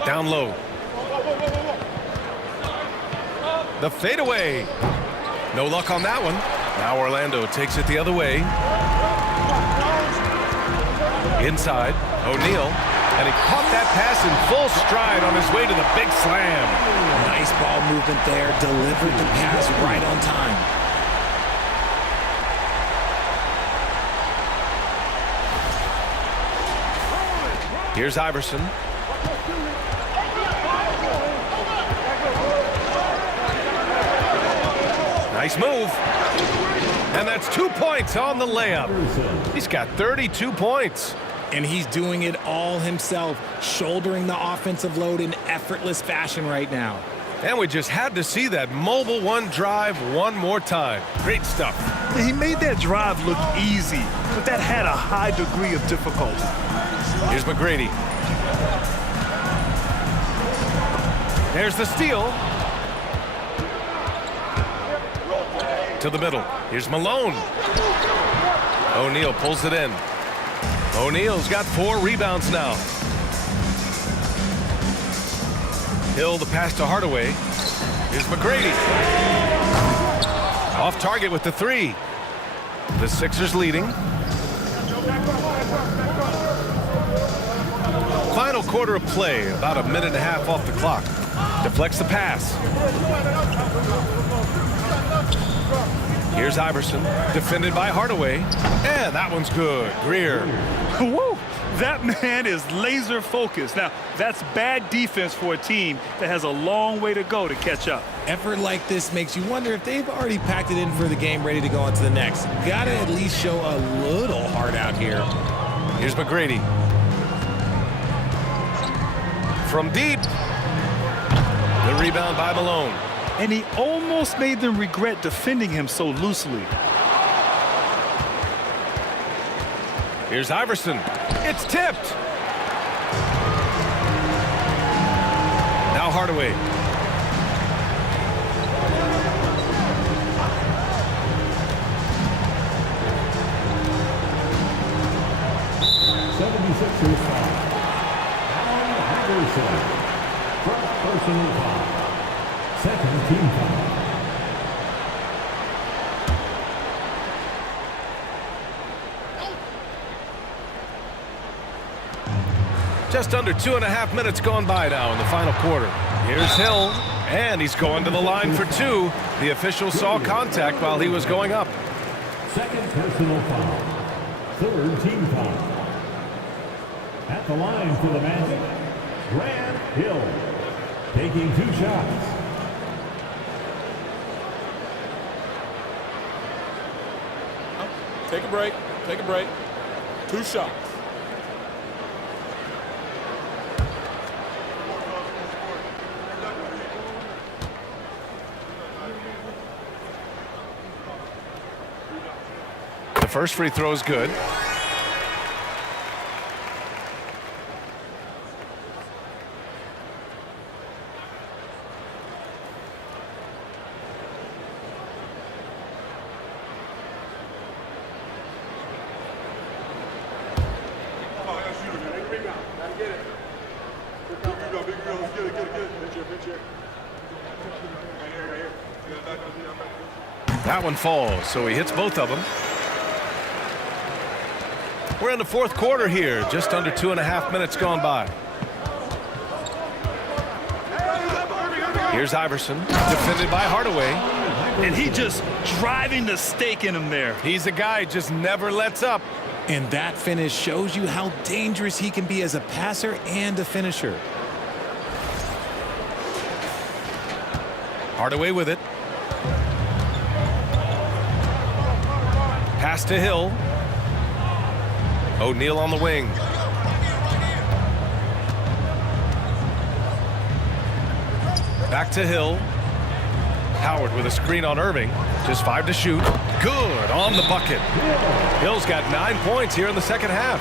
Down low. The fadeaway. No luck on that one. Now Orlando takes it the other way. Inside, O'Neal. And he caught that pass in full stride on his way to the big slam. Nice ball movement there. Delivered the pass right on time. Here's Iverson. Nice move. And that's 2 points on the layup. He's got 32 points. And he's doing it all himself, shouldering the offensive load in effortless fashion right now. And we just had to see that mobile one drive one more time. Great stuff. He made that drive look easy, but that had a high degree of difficulty. Here's McGrady. There's the steal. To the middle. Here's Malone. O'Neal pulls it in. O'Neal's got 4 rebounds now. Hill the pass to Hardaway. Here's McGrady. Off target with the 3. The Sixers leading. Final quarter of play, about a minute and a half off the clock. Deflects the pass. Here's Iverson, defended by Hardaway. And that one's good. Greer. Woo! That man is laser focused. Now, that's bad defense for a team that has a long way to go to catch up. Effort like this makes you wonder if they've already packed it in for the game, ready to go on to the next. Gotta at least show a little heart out here. Here's McGrady. From deep. The rebound by Malone. And he almost made them regret defending him so loosely. Here's Iverson. It's tipped. Now Hardaway. '76ers foul. Allen Iverson. First personal foul. Second team foul. Just under 2.5 minutes gone by now in the final quarter. Here's Hill, and he's going to the line for 2. The official saw contact while he was going up. Second personal foul. Third team foul. At the line for the Magic, Grant Hill, taking 2 shots. Take a break. Take a break. 2 shots. The first free throw is good. That one falls, so he hits both of them. We're in the fourth quarter here, just under 2.5 minutes gone by. Here's Iverson, defended by Hardaway. And he just driving the stake in him there. He's a guy who just never lets up. And that finish shows you how dangerous he can be as a passer and a finisher. Hardaway with it. Pass to Hill. O'Neal on the wing. Back to Hill. Howard with a screen on Irving. Just 5 to shoot. Good on the bucket. Hill's got 9 points here in the second half.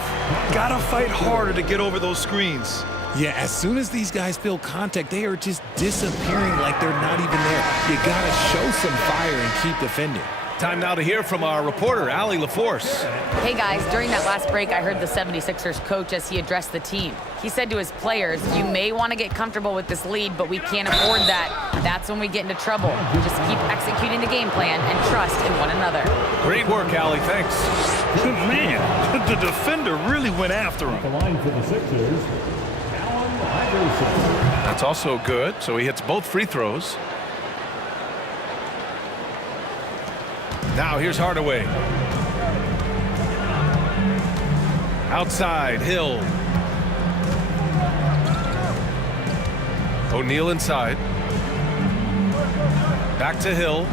Gotta fight harder to get over those screens. Yeah, as soon as these guys feel contact, they are just disappearing like they're not even there. You gotta show some fire and keep defending. Time now to hear from our reporter, Allie LaForce. Hey guys, during that last break, I heard the 76ers coach as he addressed the team. He said to his players, you may want to get comfortable with this lead, but we can't afford that. That's when we get into trouble. Just keep executing the game plan and trust in one another. Great work, Allie. Thanks. Man, the defender really went after The him. line for the Sixers, Allen Iverson. That's also good, so he hits both free throws. Now here's Hardaway. Outside, Hill. O'Neal inside. Back to Hill.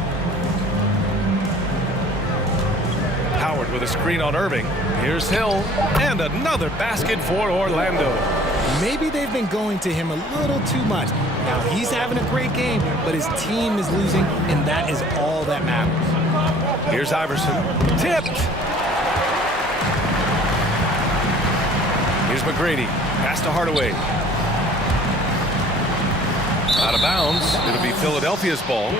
Howard with a screen on Irving. Here's Hill. And another basket for Orlando. Maybe they've been going to him a little too much. Now he's having a great game, but his team is losing, and that is all that matters. Here's Iverson. Tipped. Here's McGrady. Pass to Hardaway. Out of bounds. It'll be Philadelphia's ball.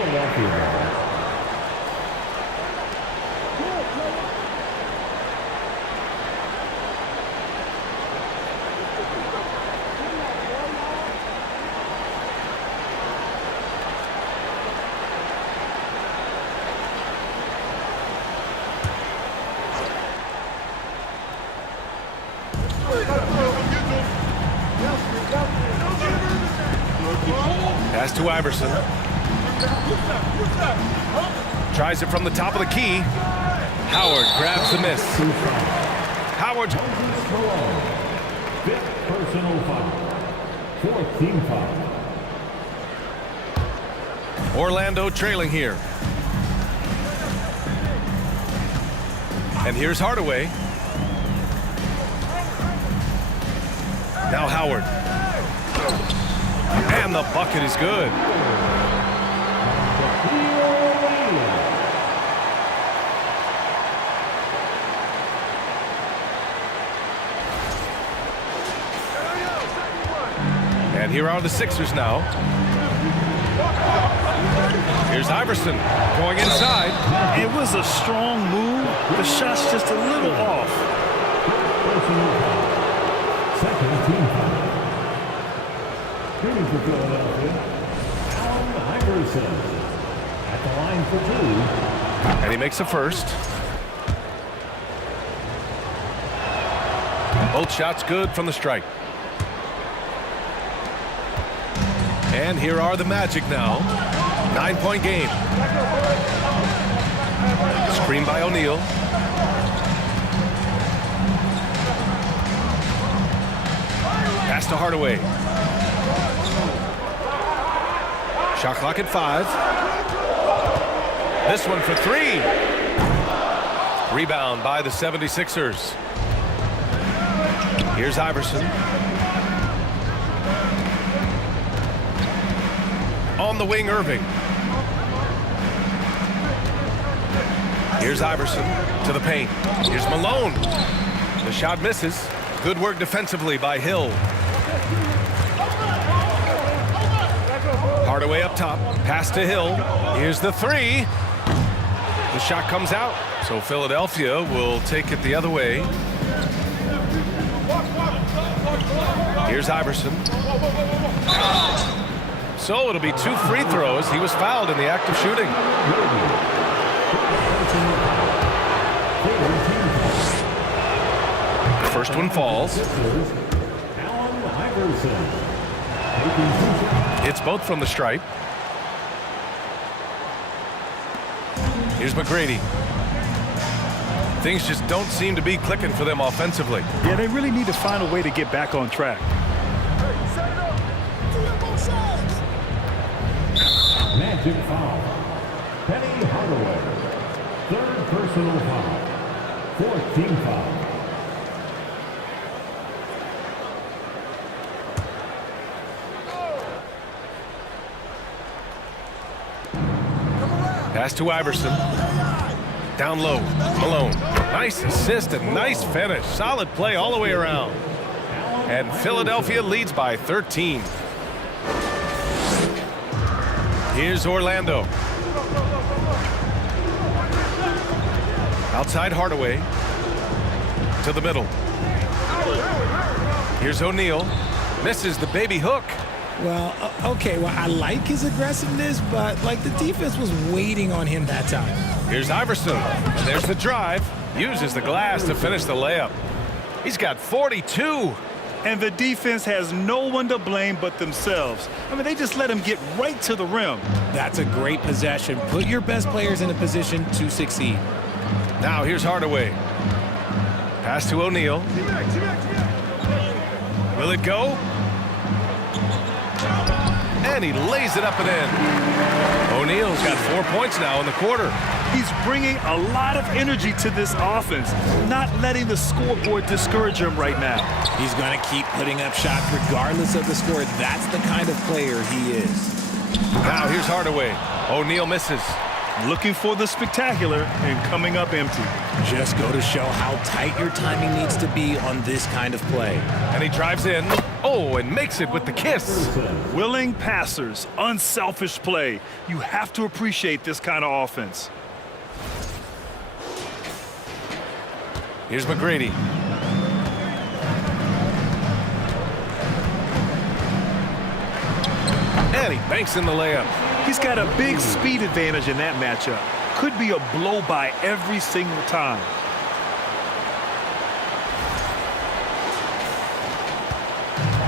Pass to Iverson. Tries it from the top of the key. Howard grabs the miss. Howard. Fifth personal foul. Fourth team foul. Orlando trailing here. And here's Hardaway. Now Howard. And the bucket is good. And here are the Sixers now. Here's Iverson going inside. It was a strong move. The shot's just a little off. Second team foul. Shooting for Philadelphia, Allen Iverson. At the line for 2. And he makes the first. Both shots good from the strike. And here are the Magic now. 9-point game. Screen by O'Neal. Pass to Hardaway. Shot clock at 5. This one for 3. Rebound by the 76ers. Here's Iverson. On the wing, Irving. Here's Iverson to the paint. Here's Malone. The shot misses. Good work defensively by Hill. Hardaway up top. Pass to Hill. Here's the 3. The shot comes out. So Philadelphia will take it the other way. Here's Iverson. So it'll be 2 free throws. He was fouled in the act of shooting. First one falls. It's both from the stripe. Here's McGrady. Things just don't seem to be clicking for them offensively. Yeah, they really need to find a way to get back on track. Magic foul. Penny Hardaway. Third personal foul. 4th team foul. Pass to Iverson. Down low, Malone. Nice assist and nice finish. Solid play all the way around. And Philadelphia leads by 13. Here's Orlando. Outside Hardaway. To the middle. Here's O'Neal. Misses the baby hook. Well, okay, well, I like his aggressiveness, but, like, the defense was waiting on him that time. Here's Iverson. And there's the drive. Uses the glass to finish the layup. He's got 42. And the defense has no one to blame but themselves. I mean, they just let him get right to the rim. That's a great possession. Put your best players in a position to succeed. Now here's Hardaway. Pass to O'Neal. Will it go? And he lays it up and in. O'Neal's got 4 points now in the quarter. He's bringing a lot of energy to this offense, not letting the scoreboard discourage him right now. He's going to keep putting up shots regardless of the score. That's the kind of player he is. Now here's Hardaway. O'Neal misses. Looking for the spectacular and coming up empty. Just go to show how tight your timing needs to be on this kind of play. And he drives in. Oh, and makes it with the kiss. Willing passers, unselfish play. You have to appreciate this kind of offense. Here's McGrady. And he banks in the layup. He's got a big speed advantage in that matchup. Could be a blow by every single time.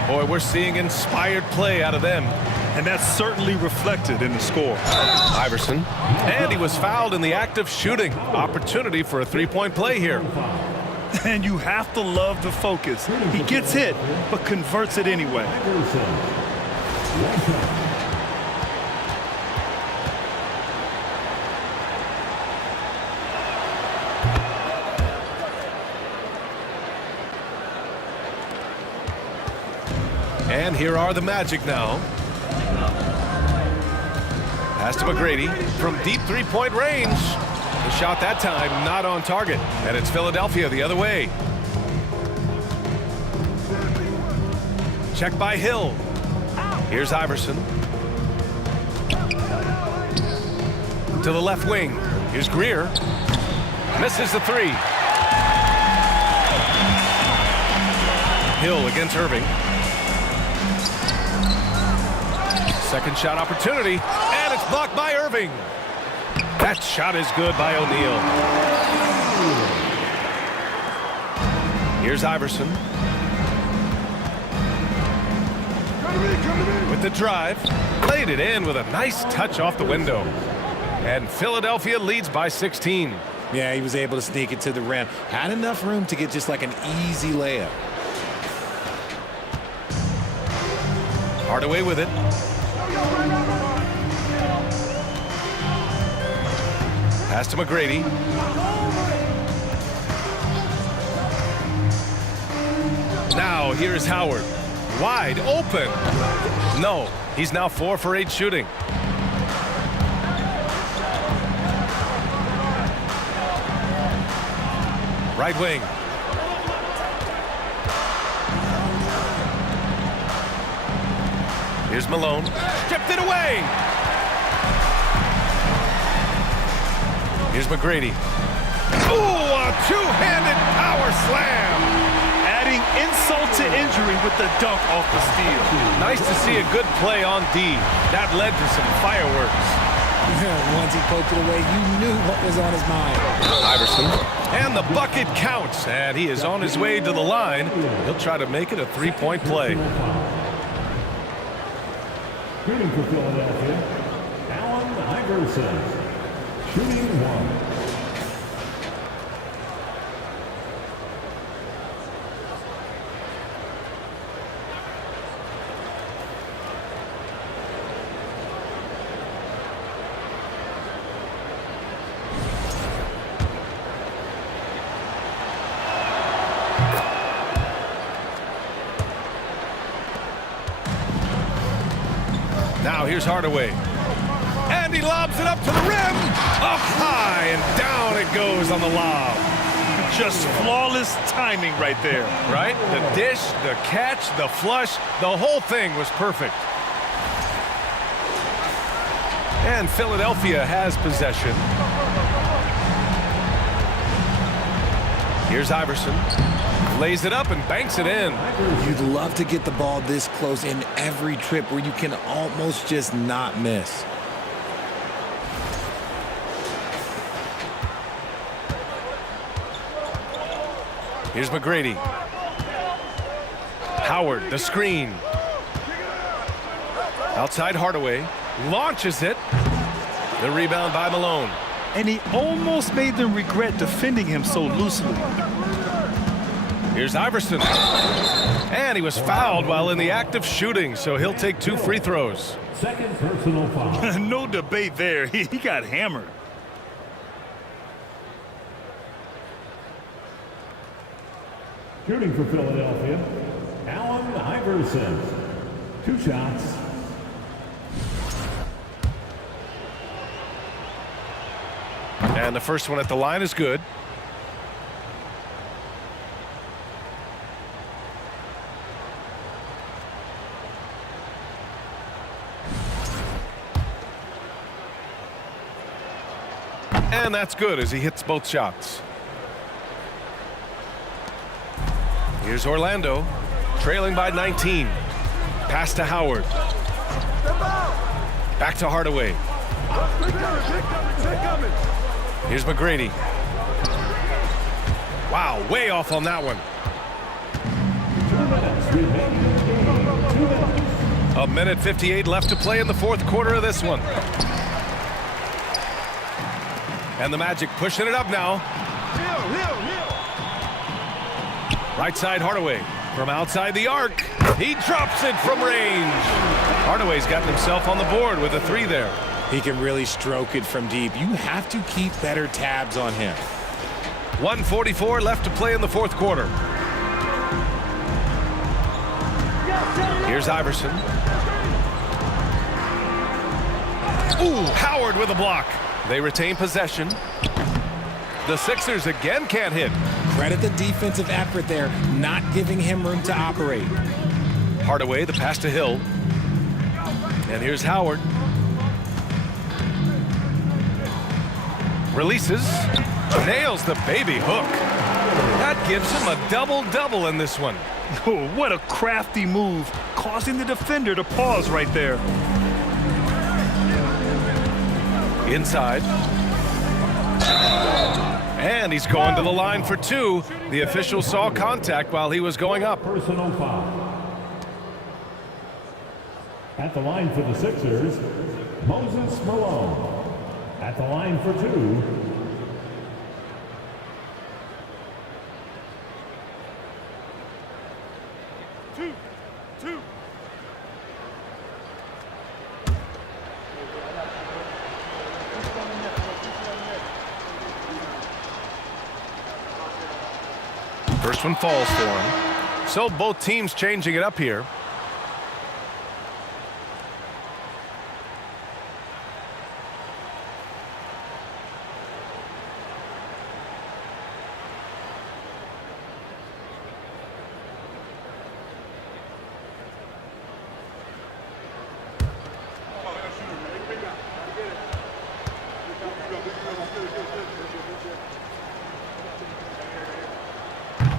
Boy, we're seeing inspired play out of them. And that's certainly reflected in the score. Iverson. And he was fouled in the act of shooting. Opportunity for a three-point play here. And you have to love the focus. He gets hit, but converts it anyway. And here are the Magic now. Pass to McGrady from deep three-point range. The shot that time not on target. And it's Philadelphia the other way. Check by Hill. Here's Iverson. To the left wing. Here's Greer. Misses the three. Hill against Irving. Second shot opportunity, and it's blocked by Irving. That shot is good by O'Neal. Here's Iverson. With the drive, laid it in with a nice touch off the window. And Philadelphia leads by 16. Yeah, he was able to sneak it to the rim. Had enough room to get just like an easy layup. Hardaway with it. Pass to McGrady. Now here's Howard. Wide open. No, he's now 4 for 8 shooting. Right wing. Here's Malone. Stripped it away. Here's McGrady. Ooh, a two-handed power slam. Adding insult to injury with the dunk off the steal. Nice to see a good play on D. That led to some fireworks. Once he poked it away, you knew what was on his mind. Iverson. And the bucket counts. And he is on his way to the line. He'll try to make it a three-point play. Shooting for Philadelphia, Allen Iverson. Shooting 1. Now here's Hardaway. And he lobs it up to the rim. Up high and down it goes on the lob. Just flawless timing right there. Right? The dish, the catch, the flush, the whole thing was perfect. And Philadelphia has possession. Here's Iverson. Lays it up and banks it in. You'd love to get the ball this close in every trip where you can almost just not miss. Here's McGrady. Howard, the screen. Outside Hardaway. Launches it. The rebound by Malone. And he almost made them regret defending him so loosely. Here's Iverson. And he was fouled while in the act of shooting, so he'll take 2 free throws. Second personal foul. No debate there. He got hammered. Shooting for Philadelphia, Allen Iverson. 2 shots. And the first one at the line is good. And that's good as he hits both shots. Here's Orlando, trailing by 19. Pass to Howard. Back to Hardaway. Here's McGrady. Wow, way off on that one. 1 minute 58 left to play in the fourth quarter of this one. And the Magic pushing it up now. Right side Hardaway from outside the arc. He drops it from range. Hardaway's gotten himself on the board with a 3 there. He can really stroke it from deep. You have to keep better tabs on him. 1:44 left to play in the fourth quarter. Here's Iverson. Ooh, Howard with a block. They retain possession. The Sixers again can't hit. Credit the defensive effort there, not giving him room to operate. Hardaway, the pass to Hill. And here's Howard. Releases. Nails the baby hook. That gives him a double-double in this one. Oh, what a crafty move, causing the defender to pause right there. Inside. And he's going to the line for 2. The official saw contact while he was going up. Personal foul. At the line for the Sixers, Moses Malone. At the line for 2. First one falls for him. So both teams changing it up here.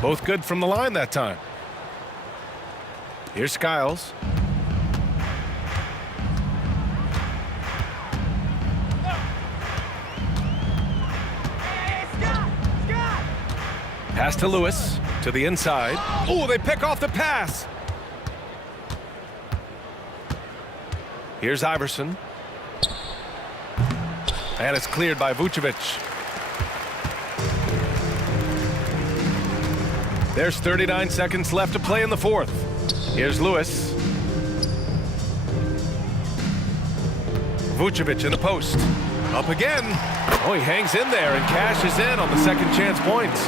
Both good from the line that time. Here's Skiles. Pass to Lewis, to the inside. Oh, they pick off the pass. Here's Iverson. And it's cleared by Vucevic. There's 39 seconds left to play in the fourth. Here's Lewis. Vucevic in the post. Up again. Oh, he hangs in there and cashes in on the second chance points.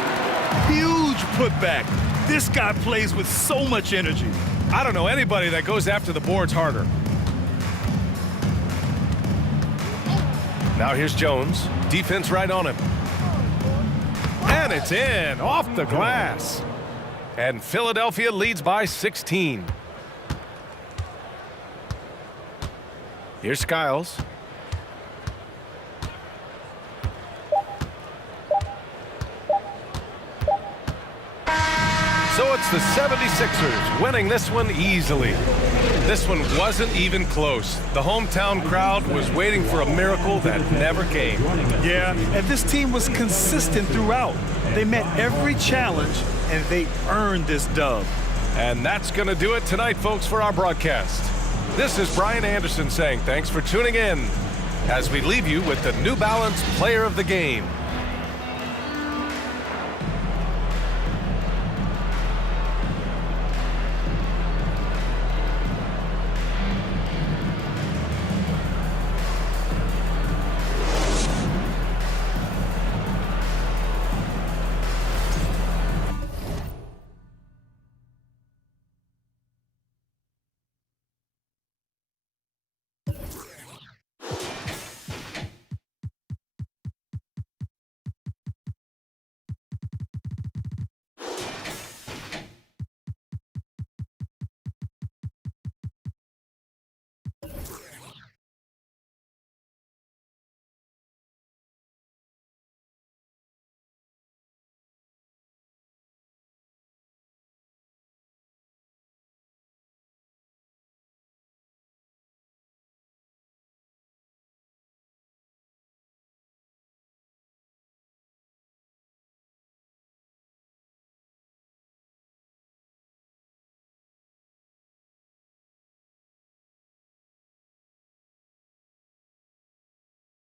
Huge putback. This guy plays with so much energy. I don't know anybody that goes after the boards harder. Now here's Jones. Defense right on him. And it's in, off the glass. And Philadelphia leads by 16. Here's Skiles. So it's the 76ers winning this one easily. This one wasn't even close. The hometown crowd was waiting for a miracle that never came. Yeah, and this team was consistent throughout. They met every challenge, and they earned this dub. And that's going to do it tonight, folks, for our broadcast. This is Brian Anderson saying thanks for tuning in as we leave you with the New Balance Player of the Game.